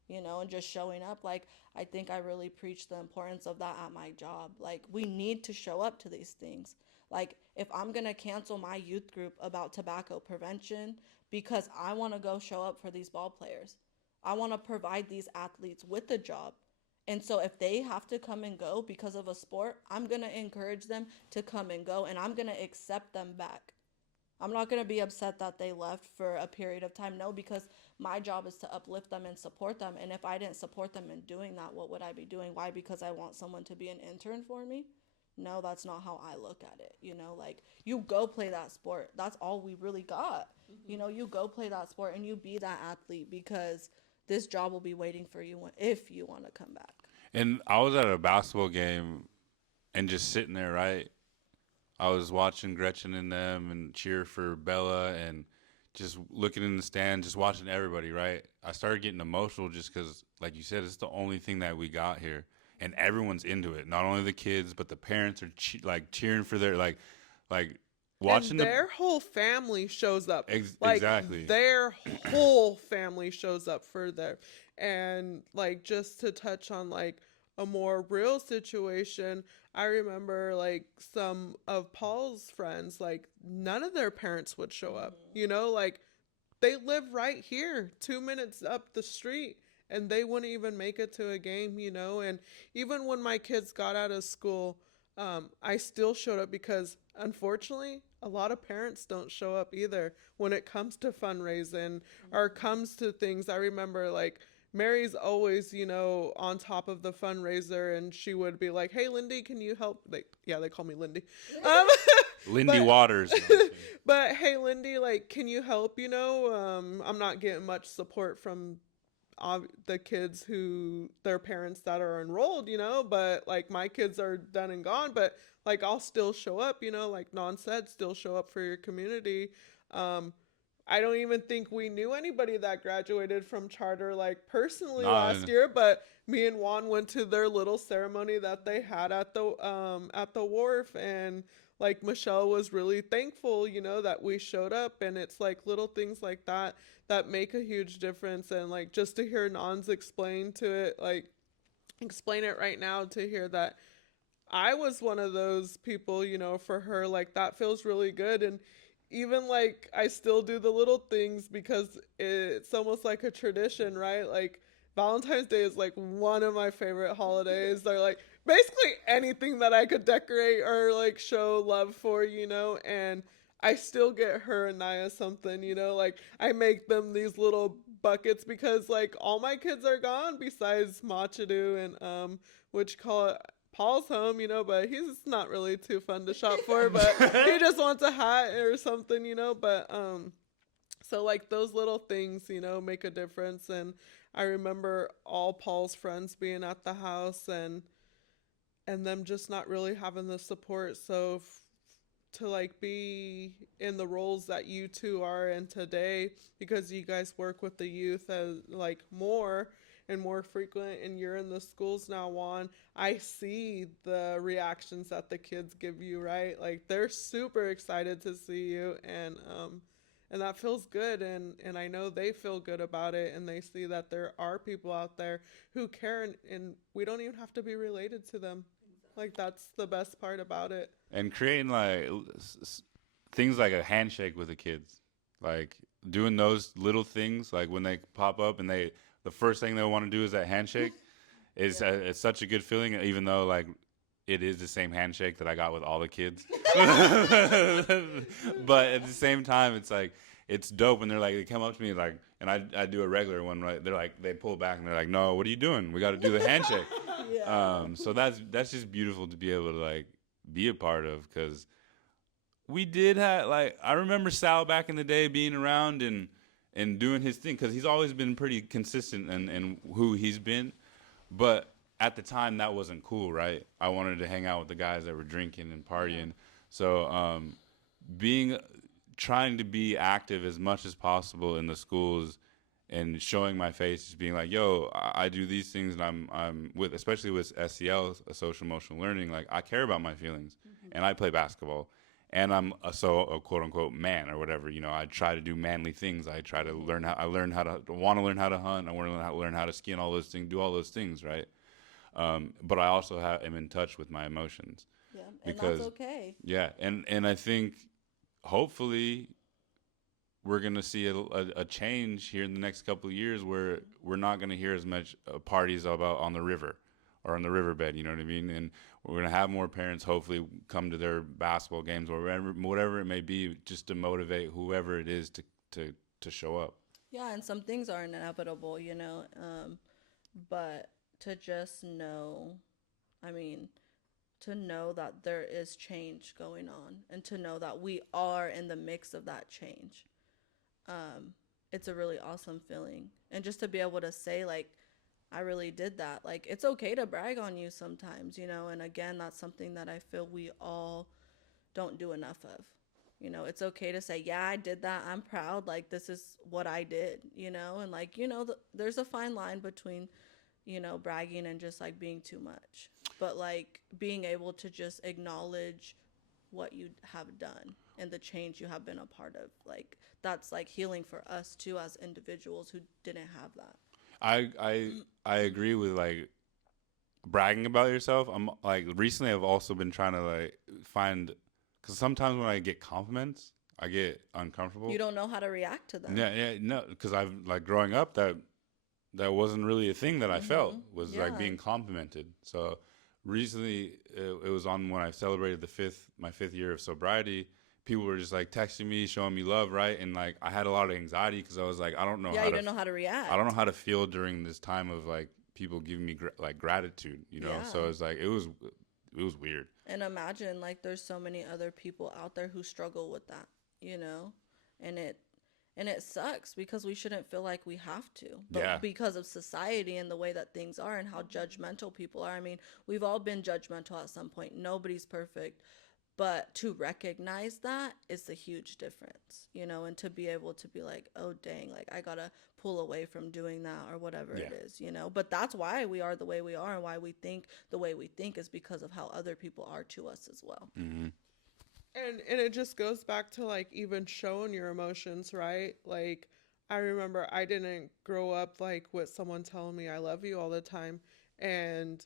and just showing up. Like, I think I really preach the importance of that at my job. Like, we need to show up to these things. Like, if I'm going to cancel my youth group about tobacco prevention because I want to go show up for these ball players, I want to provide these athletes with a job. And so if they have to come and go because of a sport, I'm going to encourage them to come and go, and I'm going to accept them back. I'm not going to be upset that they left for a period of time. No, because my job is to uplift them and support them. And if I didn't support them in doing that, what would I be doing? Why? Because I want someone to be an intern for me? No, that's not how I look at it. Like, you go play that sport. That's all we really got. You go play that sport and you be that athlete because this job will be waiting for you if you want to come back. And I was at a basketball game and just sitting there, right? I was watching Gretchen and them and cheer for Bella and just looking in the stand, just watching everybody, right? I started getting emotional just because, like you said, it's the only thing that we got here. And everyone's into it. Not only the kids, but the parents are cheering for their like watching and their whole family shows up. Exactly. Their whole family shows up for them. And like, just to touch on like a more real situation, I remember like some of Paul's friends, like none of their parents would show up. You know, like they live right here, 2 minutes up the street, and they wouldn't even make it to a game, you know. And even when my kids got out of school, I still showed up because unfortunately, a lot of parents don't show up either when it comes to fundraising or comes to things. I remember like Mary's always, you know, on top of the fundraiser, and she would be like, "Hey, Lindy, can you help?" They call me Lindy. Um, Lindy but Waters. No, but hey, Lindy, like, can you help? You know, I'm not getting much support from the kids who their parents that are enrolled, you know, but like my kids are done and gone, but like I'll still show up, you know, like Non said, still show up for your community. Um, I don't even think we knew anybody that graduated from charter like personally last no, year, but me and Juan went to their little ceremony that they had at the wharf, and like Michelle was really thankful, you know, that we showed up, and it's like little things like that that make a huge difference. And like just to hear Nans explain it right now, to hear that I was one of those people, you know, for her, like that feels really good. And even like I still do the little things because it's almost like a tradition, right? Like Valentine's Day is like one of my favorite holidays. They're like basically anything that I could decorate or like show love for, you know, and I still get her and Naya something, you know, like I make them these little buckets because like all my kids are gone besides Machadu and which call it Paul's home, you know, but he's not really too fun to shop for, but he just wants a hat or something, you know, but so like those little things, you know, make a difference. And I remember all Paul's friends being at the house, and them just not really having the support. So to like be in the roles that you two are in today, because you guys work with the youth as like more and more frequent, and you're in the schools now, Juan, I see the reactions that the kids give you, right? Like they're super excited to see you, and that feels good. And I know they feel good about it, and they see that there are people out there who care, and we don't even have to be related to them. Like that's the best part about it. and creating like things like a handshake with the kids, like doing those little things, like when they pop up and the first thing they want to do is that handshake. Is Yeah. it's such a good feeling, even though like it is the same handshake that I got with all the kids. But at the same time, it's like it's dope, and they're like they come up to me like, and I do a regular one, right? They're like they pull back and they're like, no, what are you doing? We got to do the handshake. Yeah. So that's just beautiful to be able to like be a part of, because we did have like I remember Sal back in the day being around and doing his thing, because he's always been pretty consistent in who he's been, but at the time that wasn't cool, right? I wanted to hang out with the guys that were drinking and partying. So being trying to be active as much as possible in the schools and showing my face, just being like, yo, I do these things, and I'm with, especially with SEL, social emotional learning, like I care about my feelings, and I play basketball, and I'm a quote unquote man or whatever, you know. I try to do manly things. I try to learn how, I learn how to want to learn how to hunt. I want to learn how to ski and all those things, do all those things, right? But I also am in touch with my emotions, Yeah. And because that's okay. yeah, and I think hopefully we're gonna see a change here in the next couple of years, where we're not gonna hear as much parties about on the river or on the riverbed. You know what I mean? And we're gonna have more parents hopefully come to their basketball games or whatever it may be, just to motivate whoever it is to show up. Yeah, and some things are inevitable, you know. But to just know, I mean, to know that there is change going on, and to know that we are in the mix of that change. It's a really awesome feeling. And just to be able to say, like, I really did that. Like, it's okay to brag on you sometimes, you know. And again, that's something that I feel we all don't do enough of. You know, it's okay to say, yeah, I did that. I'm proud. Like, this is what I did, you know. And like, you know, there's a fine line between, you know, bragging and just like being too much. But like being able to just acknowledge what you have done and the change you have been a part of, like that's like healing for us too as individuals who didn't have that. I agree with like bragging about yourself. I'm like recently I've also been trying to like find, because sometimes when I get compliments, I get uncomfortable. You don't know how to react to them. Yeah, no, because I've like growing up that wasn't really a thing that I felt was like Yeah. being complimented. So recently it was on when I celebrated my fifth year of sobriety. People were just like texting me, showing me love, right? And like I had a lot of anxiety because I was like, I don't know Yeah, how you to don't know how to react. I don't know how to feel during this time of like people giving me like gratitude, you know. Yeah. So it's like it was weird. And imagine like there's so many other people out there who struggle with that, you know? And it sucks because we shouldn't feel like we have to. But Yeah. because of society and the way that things are and how judgmental people are. I mean, we've all been judgmental at some point. Nobody's perfect. But to recognize that is a huge difference, you know, and to be able to be like, oh, dang, like I got to pull away from doing that or whatever it is, you know. But that's why we are the way we are and why we think the way we think is because of how other people are to us as well. Mm-hmm. And it just goes back to like even showing your emotions, right? Like I remember I didn't grow up like with someone telling me I love you all the time. And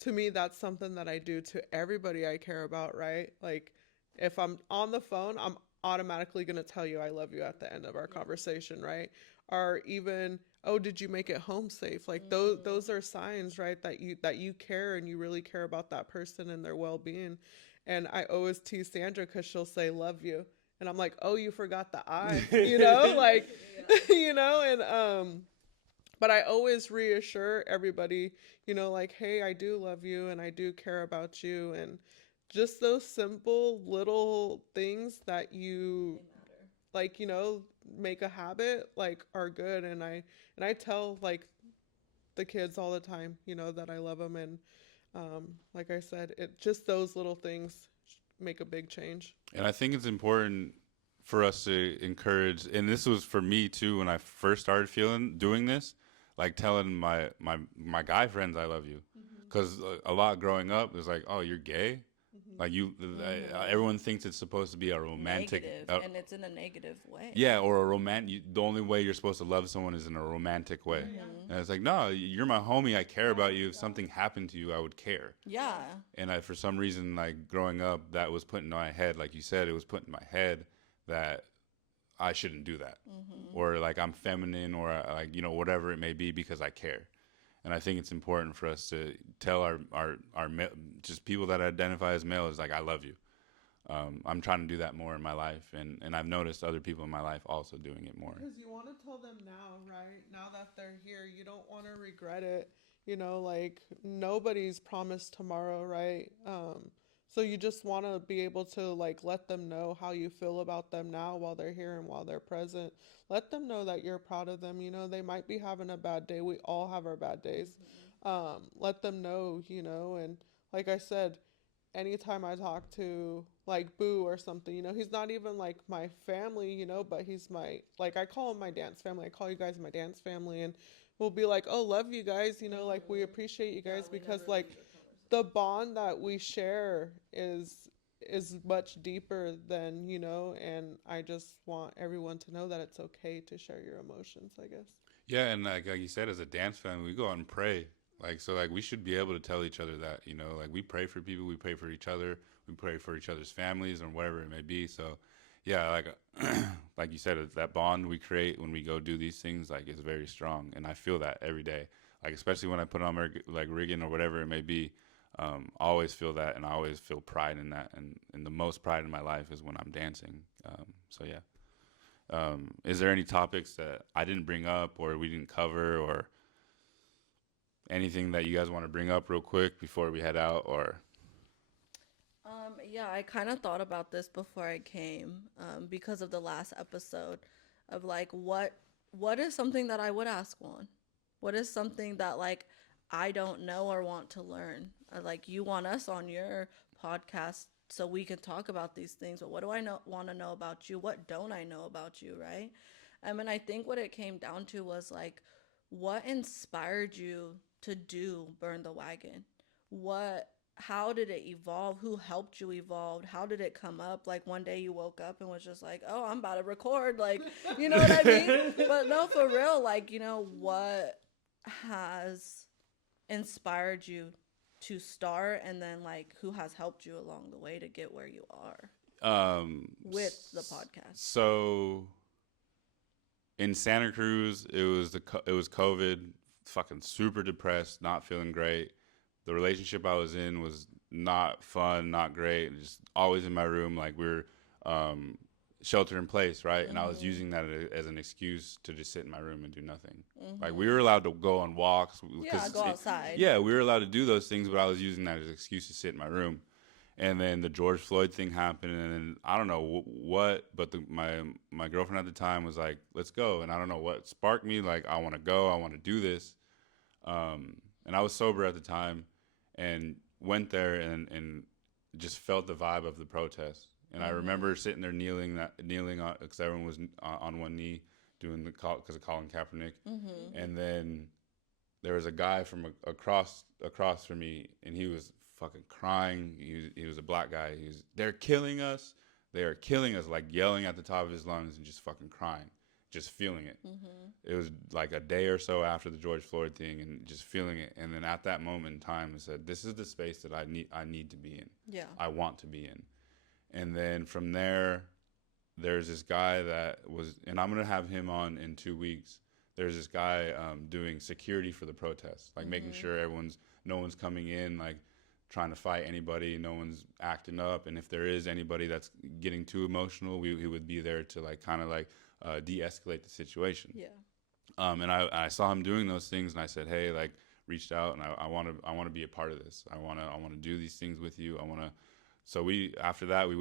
to me that's something that I do to everybody I care about, right? Like if I'm on the phone, I'm automatically going to tell you I love you at the end of our conversation, right? Or even, oh, did you make it home safe? Like those are signs, right, that you care and you really care about that person and their well-being. And I always tease Sandra because she'll say love you, and I'm like, oh, you forgot the I, you know, like you know. And but I always reassure everybody, you know, like, hey, I do love you and I do care about you. And just those simple little things that you like, you know, make a habit, like, are good. And I tell like the kids all the time, you know, that I love them. And like I said, it just those little things make a big change. And I think it's important for us to encourage, and this was for me too when I first started doing this, like telling my guy friends I love you, because a lot growing up is like, oh, you're gay, like everyone thinks it's supposed to be a romantic, Negative, and it's in a negative way. yeah, or a romantic. The only way you're supposed to love someone is in a romantic way, and it's like, no, you're my homie. I care about you. If something happened to you, I would care. Yeah. And I, for some reason, like growing up, that was put in my head. Like you said, it was put in my head that I shouldn't do that, or like I'm feminine, or like, you know, whatever it may be, because I care. And I think it's important for us to tell our just people that identify as male is like, I love you. I'm trying to do that more in my life, and I've noticed other people in my life also doing it more. Because you want to tell them now, right? Now that they're here, you don't want to regret it. You know, like nobody's promised tomorrow, right? So you just want to be able to like let them know how you feel about them now while they're here and while they're present. Let them know that you're proud of them. You know, they might be having a bad day. We all have our bad days. Let them know, you know, and like I said, anytime I talk to like Boo or something, you know, he's not even like my family, you know, but he's my, like, I call him my dance family. I call you guys my dance family, and we'll be like, oh, love you guys, you know, like we appreciate you guys, because like the bond that we share is much deeper than, you know. And I just want everyone to know that it's okay to share your emotions, I guess. Yeah, and like you said, as a dance family, we go out and pray. Like, so like we should be able to tell each other that, you know, like we pray for people, we pray for each other, we pray for each other's families or whatever it may be. So yeah, like like you said, that bond we create when we go do these things, like, is very strong, and I feel that every day. Like, especially when I put on my like rigging or whatever it may be, I always feel that, and I always feel pride in that, and the most pride in my life is when I'm dancing. So yeah. Is there any topics that I didn't bring up or we didn't cover, or anything that you guys want to bring up real quick before we head out? Or Yeah, I kind of thought about this before I came, because of the last episode of like what is something that I would ask Juan? What is something that like I don't know or want to learn? Like, you want us on your podcast so we can talk about these things, but what do I want to know about you? What don't I know about you, right? And I think what it came down to was like, what inspired you to do Burn the Wagon? How did it evolve? Who helped you evolve? How did it come up? Like, one day you woke up and was just like, oh, I'm about to record. Like, you know what I mean? But no, for real, like, you know, what has inspired you to start, and then like who has helped you along the way to get where you are with the podcast? So in Santa Cruz, it was COVID, fucking super depressed, not feeling great. The relationship I was in was not fun, not great. Just always in my room, like we were shelter in place, right? And I was using that as an excuse to just sit in my room and do nothing. Like we were allowed to go on walks. Yeah, go outside. Yeah, we were allowed to do those things, but I was using that as an excuse to sit in my room. And then the George Floyd thing happened, and then I don't know what, but my girlfriend at the time was like, "Let's go," and I don't know what sparked me. Like, I want to go, I want to do this, and I was sober at the time, and went there and just felt the vibe of the protest. And I remember sitting there kneeling on because everyone was on one knee doing the call because of Colin Kaepernick, and then there was a guy from across from me, and he was fucking crying. He was a black guy. They're killing us. They are killing us, like yelling at the top of his lungs and just fucking crying, just feeling it. It was like a day or so after the George Floyd thing, and just feeling it. And then at that moment in time, I said, "This is the space that I need to be in. Yeah, I want to be in." And then from there, there's this guy that was, and I'm gonna have him on in 2 weeks. There's this guy doing security for the protests, like making sure no one's coming in, like trying to fight anybody, no one's acting up, and if there is anybody that's getting too emotional, he would be there to like kind of like de-escalate the situation. yeah, And I saw him doing those things, and I said, "Hey, like, reached out, and I want to be a part of this. I want to do these things with you. I want to." So after that we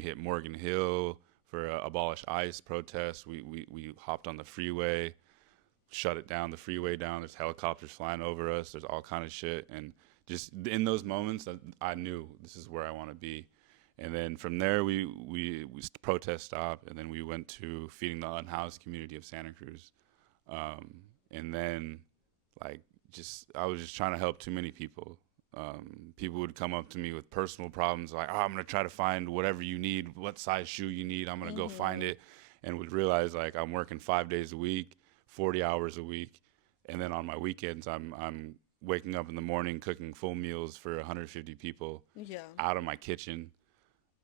hit Morgan Hill for Abolish ICE protest. We hopped on the freeway, shut it down, the freeway down. There's helicopters flying over us. There's all kind of shit, and just in those moments, I knew this is where I want to be. And then from there, we protest stopped, and then we went to feeding the unhoused community of Santa Cruz. And then, like, I was just trying to help too many people. People would come up to me with personal problems, like, "Oh, I'm gonna try to find whatever you need, what size shoe you need. I'm gonna go find it," and would realize like I'm working 5 days a week, 40 hours a week, and then on my weekends, I'm waking up in the morning cooking full meals for 150 people yeah, out of my kitchen,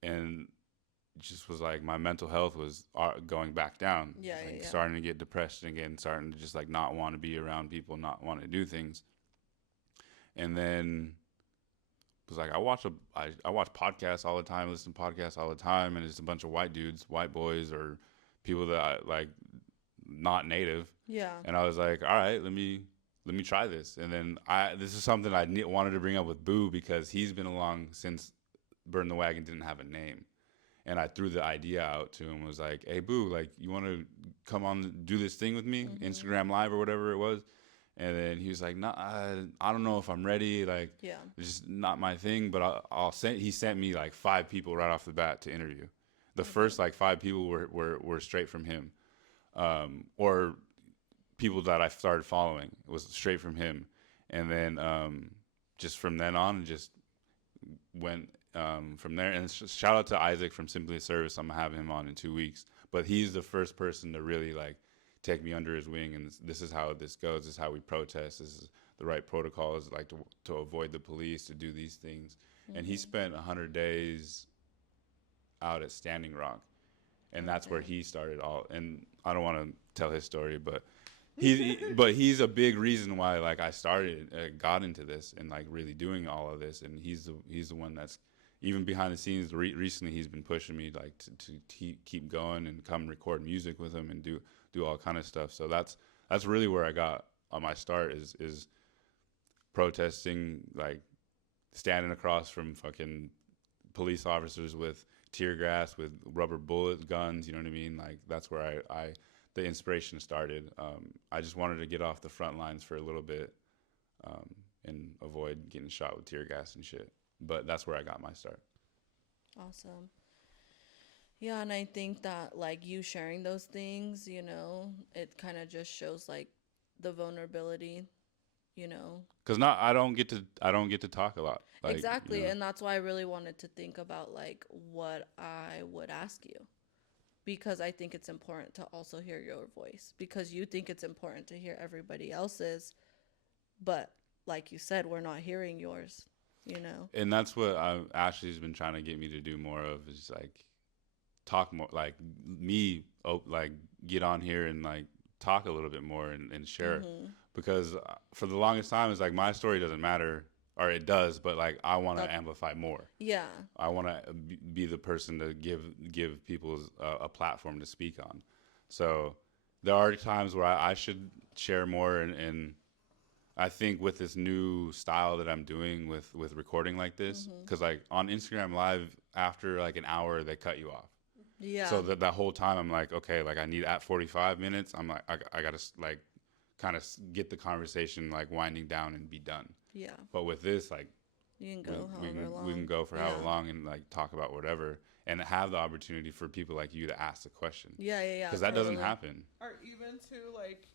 and just was like my mental health was going back down. Yeah, like yeah. Starting to get depressed again, starting to just like not want to be around people, not want to do things. And then was like I watch podcasts all the time, listen to podcasts all the time, and it's a bunch of white dudes, white boys, or people that I like not native. Yeah. And I was like, all right, let me try this. And then this is something I wanted to bring up with Boo, because he's been along since Burn the Wagon didn't have a name. And I threw the idea out to him, was like, "Hey, Boo, like, you want to come on do this thing with me, Instagram Live or whatever it was?" And then he was like, "No, I don't know if I'm ready. Like, Yeah. it's just not my thing." But he sent me like 5 people right off the bat to interview. The first like 5 people were straight from him, or people that I started following. It was straight from him. And then just from then on, just went from there. And shout out to Isaac from Simply Service. I'm gonna have him on in 2 weeks. But he's the first person to really like take me under his wing, and this is how this goes. This is how we protest. This is the right protocols, like to avoid the police, to do these things. And he spent 100 days out at Standing Rock, and that's where he started all. And I don't want to tell his story, but he's a big reason why like I got into this and like really doing all of this. And he's the one that's even behind the scenes. Recently, he's been pushing me like to keep going and come record music with him and do all kind of stuff. So that's really where I got on my start is protesting, like standing across from fucking police officers with tear gas, with rubber bullet guns. You know what I mean? Like that's where the inspiration started. I just wanted to get off the front lines for a little bit and avoid getting shot with tear gas and shit. But that's where I got my start. Awesome. Yeah, and I think that like you sharing those things, you know, it kind of just shows like the vulnerability, you know. Cause I don't get to talk a lot. Like, Exactly, you know. and that's why I really wanted to think about like what I would ask you, because I think it's important to also hear your voice, because you think it's important to hear everybody else's, but like you said, we're not hearing yours, you know? And that's what Ashley's been trying to get me to do more of, is like talk more, like me, like get on here and like talk a little bit more and share, because for the longest time it's like my story doesn't matter, or it does, but like I want to amplify more. Yeah. I want to be the person to give people a platform to speak on. So there are times where I should share more, and I think with this new style that I'm doing with recording like this, because like on Instagram Live, after like an hour they cut you off. Yeah. So that whole time I'm like, okay, like I need at 45 minutes, I'm like, I gotta like kind of get the conversation like winding down and be done. Yeah. But with this, like, You can go however long. we can go for however long and like talk about whatever, and have the opportunity for people like you to ask the question. Yeah. Because that doesn't happen. Or even to like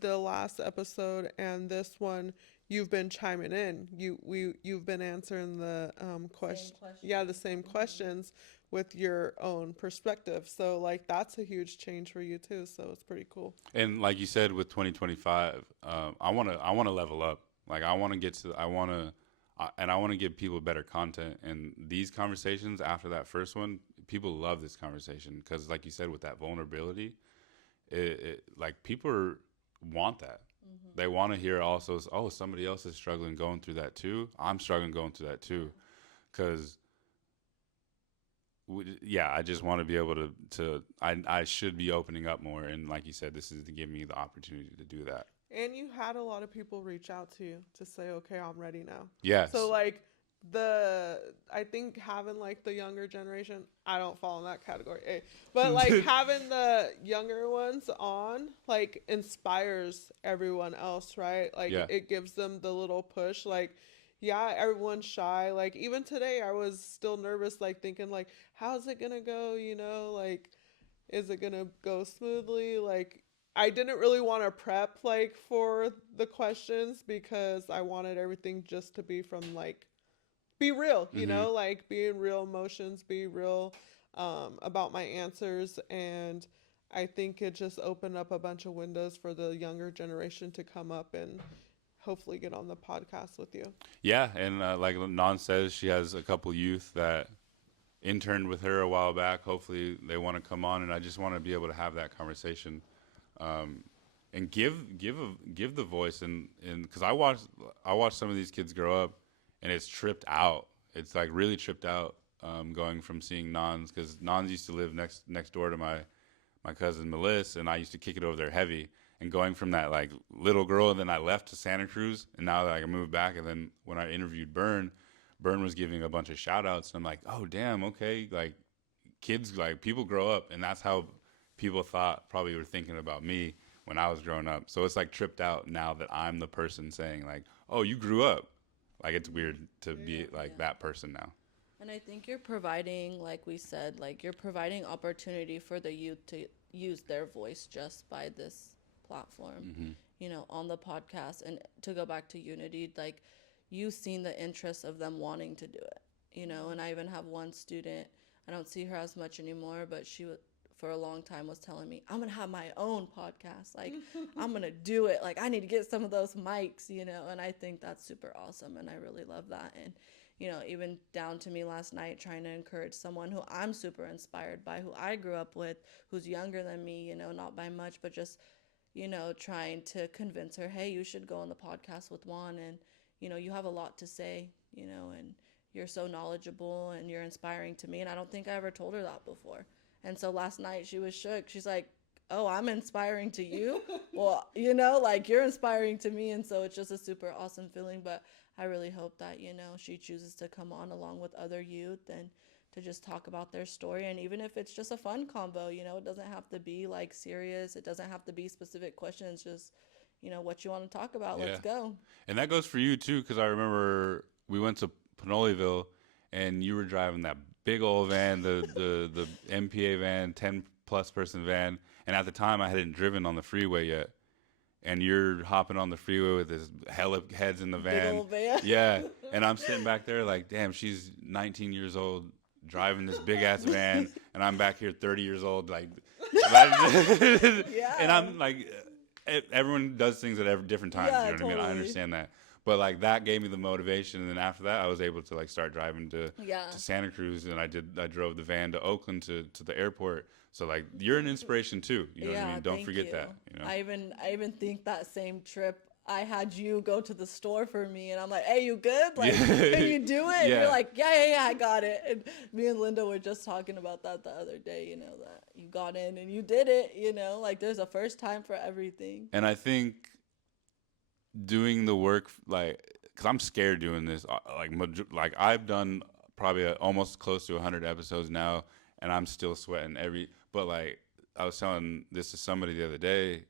the last episode and this one, you've been chiming in. You've been answering the question. Yeah, the same questions with your own perspective. So like that's a huge change for you too. So it's pretty cool. And like you said, with 2025, I want to level up. Like I want to give people better content. And these conversations after that first one, people love this conversation because, like you said, with that vulnerability, it like people want that. They want to hear also, oh, somebody else is struggling going through that too. I'm struggling going through that too, because I just want to be able to I should be opening up more. And like you said, this is to give me the opportunity to do that. And you had a lot of people reach out to you to say, okay, I'm ready now. Yes. So like I think having like the younger generation, I don't fall in that category, but like having the younger ones on like inspires everyone else, right? Like it gives them the little push. Like, yeah, everyone's shy. Like even today I was still nervous, like thinking like, how's it gonna go? You know, like, is it gonna go smoothly? Like, I didn't really want to prep like for the questions because I wanted everything just to be from like, be real, you know, like be in real emotions, be real about my answers. And I think it just opened up a bunch of windows for the younger generation to come up and hopefully get on the podcast with you. Yeah. And like Nan says, she has a couple youth that interned with her a while back. Hopefully they want to come on, and I just want to be able to have that conversation. And give the voice, and because I watched some of these kids grow up, and it's tripped out. It's like really tripped out, going from seeing Nans, because Nans used to live next door to my cousin Melissa, and I used to kick it over there heavy. And going from that like little girl, and then I left to Santa Cruz, and now like, I moved back, and then when I interviewed Bern was giving a bunch of shout outs, and I'm like, oh damn, okay, like kids, like people grow up, and that's how people probably were thinking about me when I was growing up. So it's like tripped out now that I'm the person saying like, oh, you grew up. Like it's weird to be like that person now. And I think you're providing, like we said, like you're providing opportunity for the youth to use their voice just by this platform, you know, on the podcast. And to go back to Unity, like you've seen the interest of them wanting to do it, you know. And I even have one student, I don't see her as much anymore, but she for a long time was telling me, I'm going to have my own podcast. Like, I'm going to do it. Like, I need to get some of those mics, you know, and I think that's super awesome. And I really love that. And, you know, even down to me last night, trying to encourage someone who I'm super inspired by, who I grew up with, who's younger than me, you know, not by much, but just, you know, trying to convince her, hey, you should go on the podcast with Juan. And, you know, you have a lot to say, you know, and you're so knowledgeable and you're inspiring to me. And I don't think I ever told her that before. And so last night she was shook. She's like, oh, I'm inspiring to you? Well, you know, like you're inspiring to me. And so it's just a super awesome feeling. But I really hope that, you know, she chooses to come on along with other youth and to just talk about their story. And even if it's just a fun convo, you know, it doesn't have to be like serious. It doesn't have to be specific questions. Just, you know, what you want to talk about. Yeah. Let's go. And that goes for you too, because I remember we went to Pinoleville and you were driving that big old van, the MPA van, 10+ person van. And at the time I hadn't driven on the freeway yet. And you're hopping on the freeway with this hella heads in the van. Big old van. Yeah. And I'm sitting back there like, damn, she's 19 years old driving this big ass van. And I'm back here 30 years old. Like, yeah. And I'm like, everyone does things at every different times. Yeah, you know what I mean? I totally. understand that. But like that gave me the motivation, and then after that, I was able to like start driving to Yeah. Santa Cruz, and I drove the van to Oakland to the airport. So like you're an inspiration too. You know what I mean? Don't thank forget you. that. You know? I even think that same trip I had you go to the store for me, and I'm like, "Hey, you good? Like, Yeah. can you do it?" And Yeah. you're like, "Yeah, I got it." And me and Linda were just talking about that the other day. You know, that you got in and you did it. You know, like there's a first time for everything. And I think doing the work, like, because I'm scared doing this. Like I've done probably almost close to 100 episodes now, and I'm still sweating every. But like I was telling this to somebody the other day,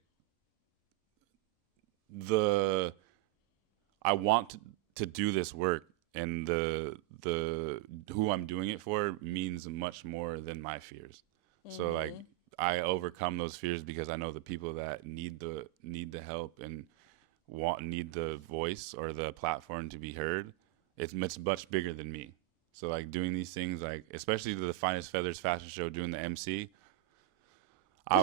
I want to do this work, and the who I'm doing it for means much more than my fears. So like I overcome those fears because I know the people that need the help and need the voice or the platform to be heard. It's much bigger than me. So like doing these things, like especially the Finest Feathers fashion show, doing the MC, I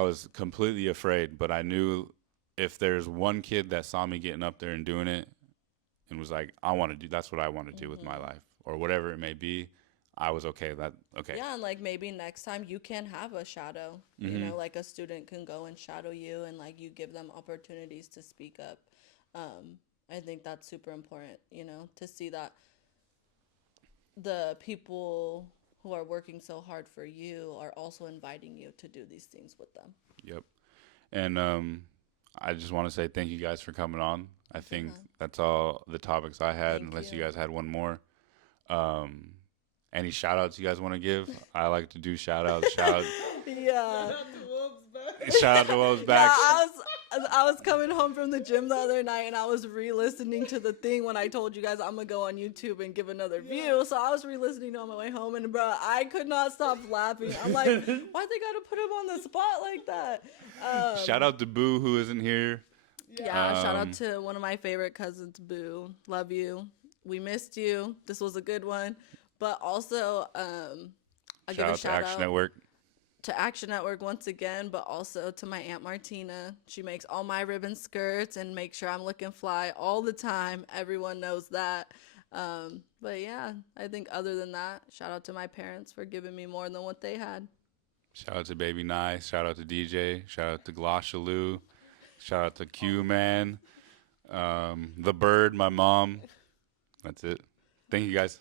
was completely afraid, but I knew if there's one kid that saw me getting up there and doing it and was like, that's what I want to do with my life, or whatever it may be, I was okay. Yeah, and like maybe next time you can have a shadow. You know, like a student can go and shadow you, and like you give them opportunities to speak up. I think that's super important. You know, to see that the people who are working so hard for you are also inviting you to do these things with them. Yep. And I just want to say thank you guys for coming on. I think that's all the topics I had, Thank unless you. you guys had one more. Any shout outs you guys want to give? I like to do shout outs. Yeah. Shout out to Wolves Yeah, Back. I was coming home from the gym the other night, and I was re-listening to the thing when I told you guys I'm gonna go on YouTube and give another view. So I was re-listening on my way home, and bro, I could not stop laughing. I'm like, why they gotta put him on the spot like that? Shout out to Boo, who isn't here. Yeah, shout out to one of my favorite cousins, Boo. Love you. We missed you. This was a good one. But also, I'll give a Shout out to Action Network. to Action Network once again, but also to my Aunt Martina. She makes all my ribbon skirts and makes sure I'm looking fly all the time. Everyone knows that. But yeah, I think other than that, shout out to my parents for giving me more than what they had. Shout out to Baby Nice. Shout out to DJ. Shout out to Gloshaloo. Shout out to Q Man. The Bird, my mom. That's it. Thank you guys.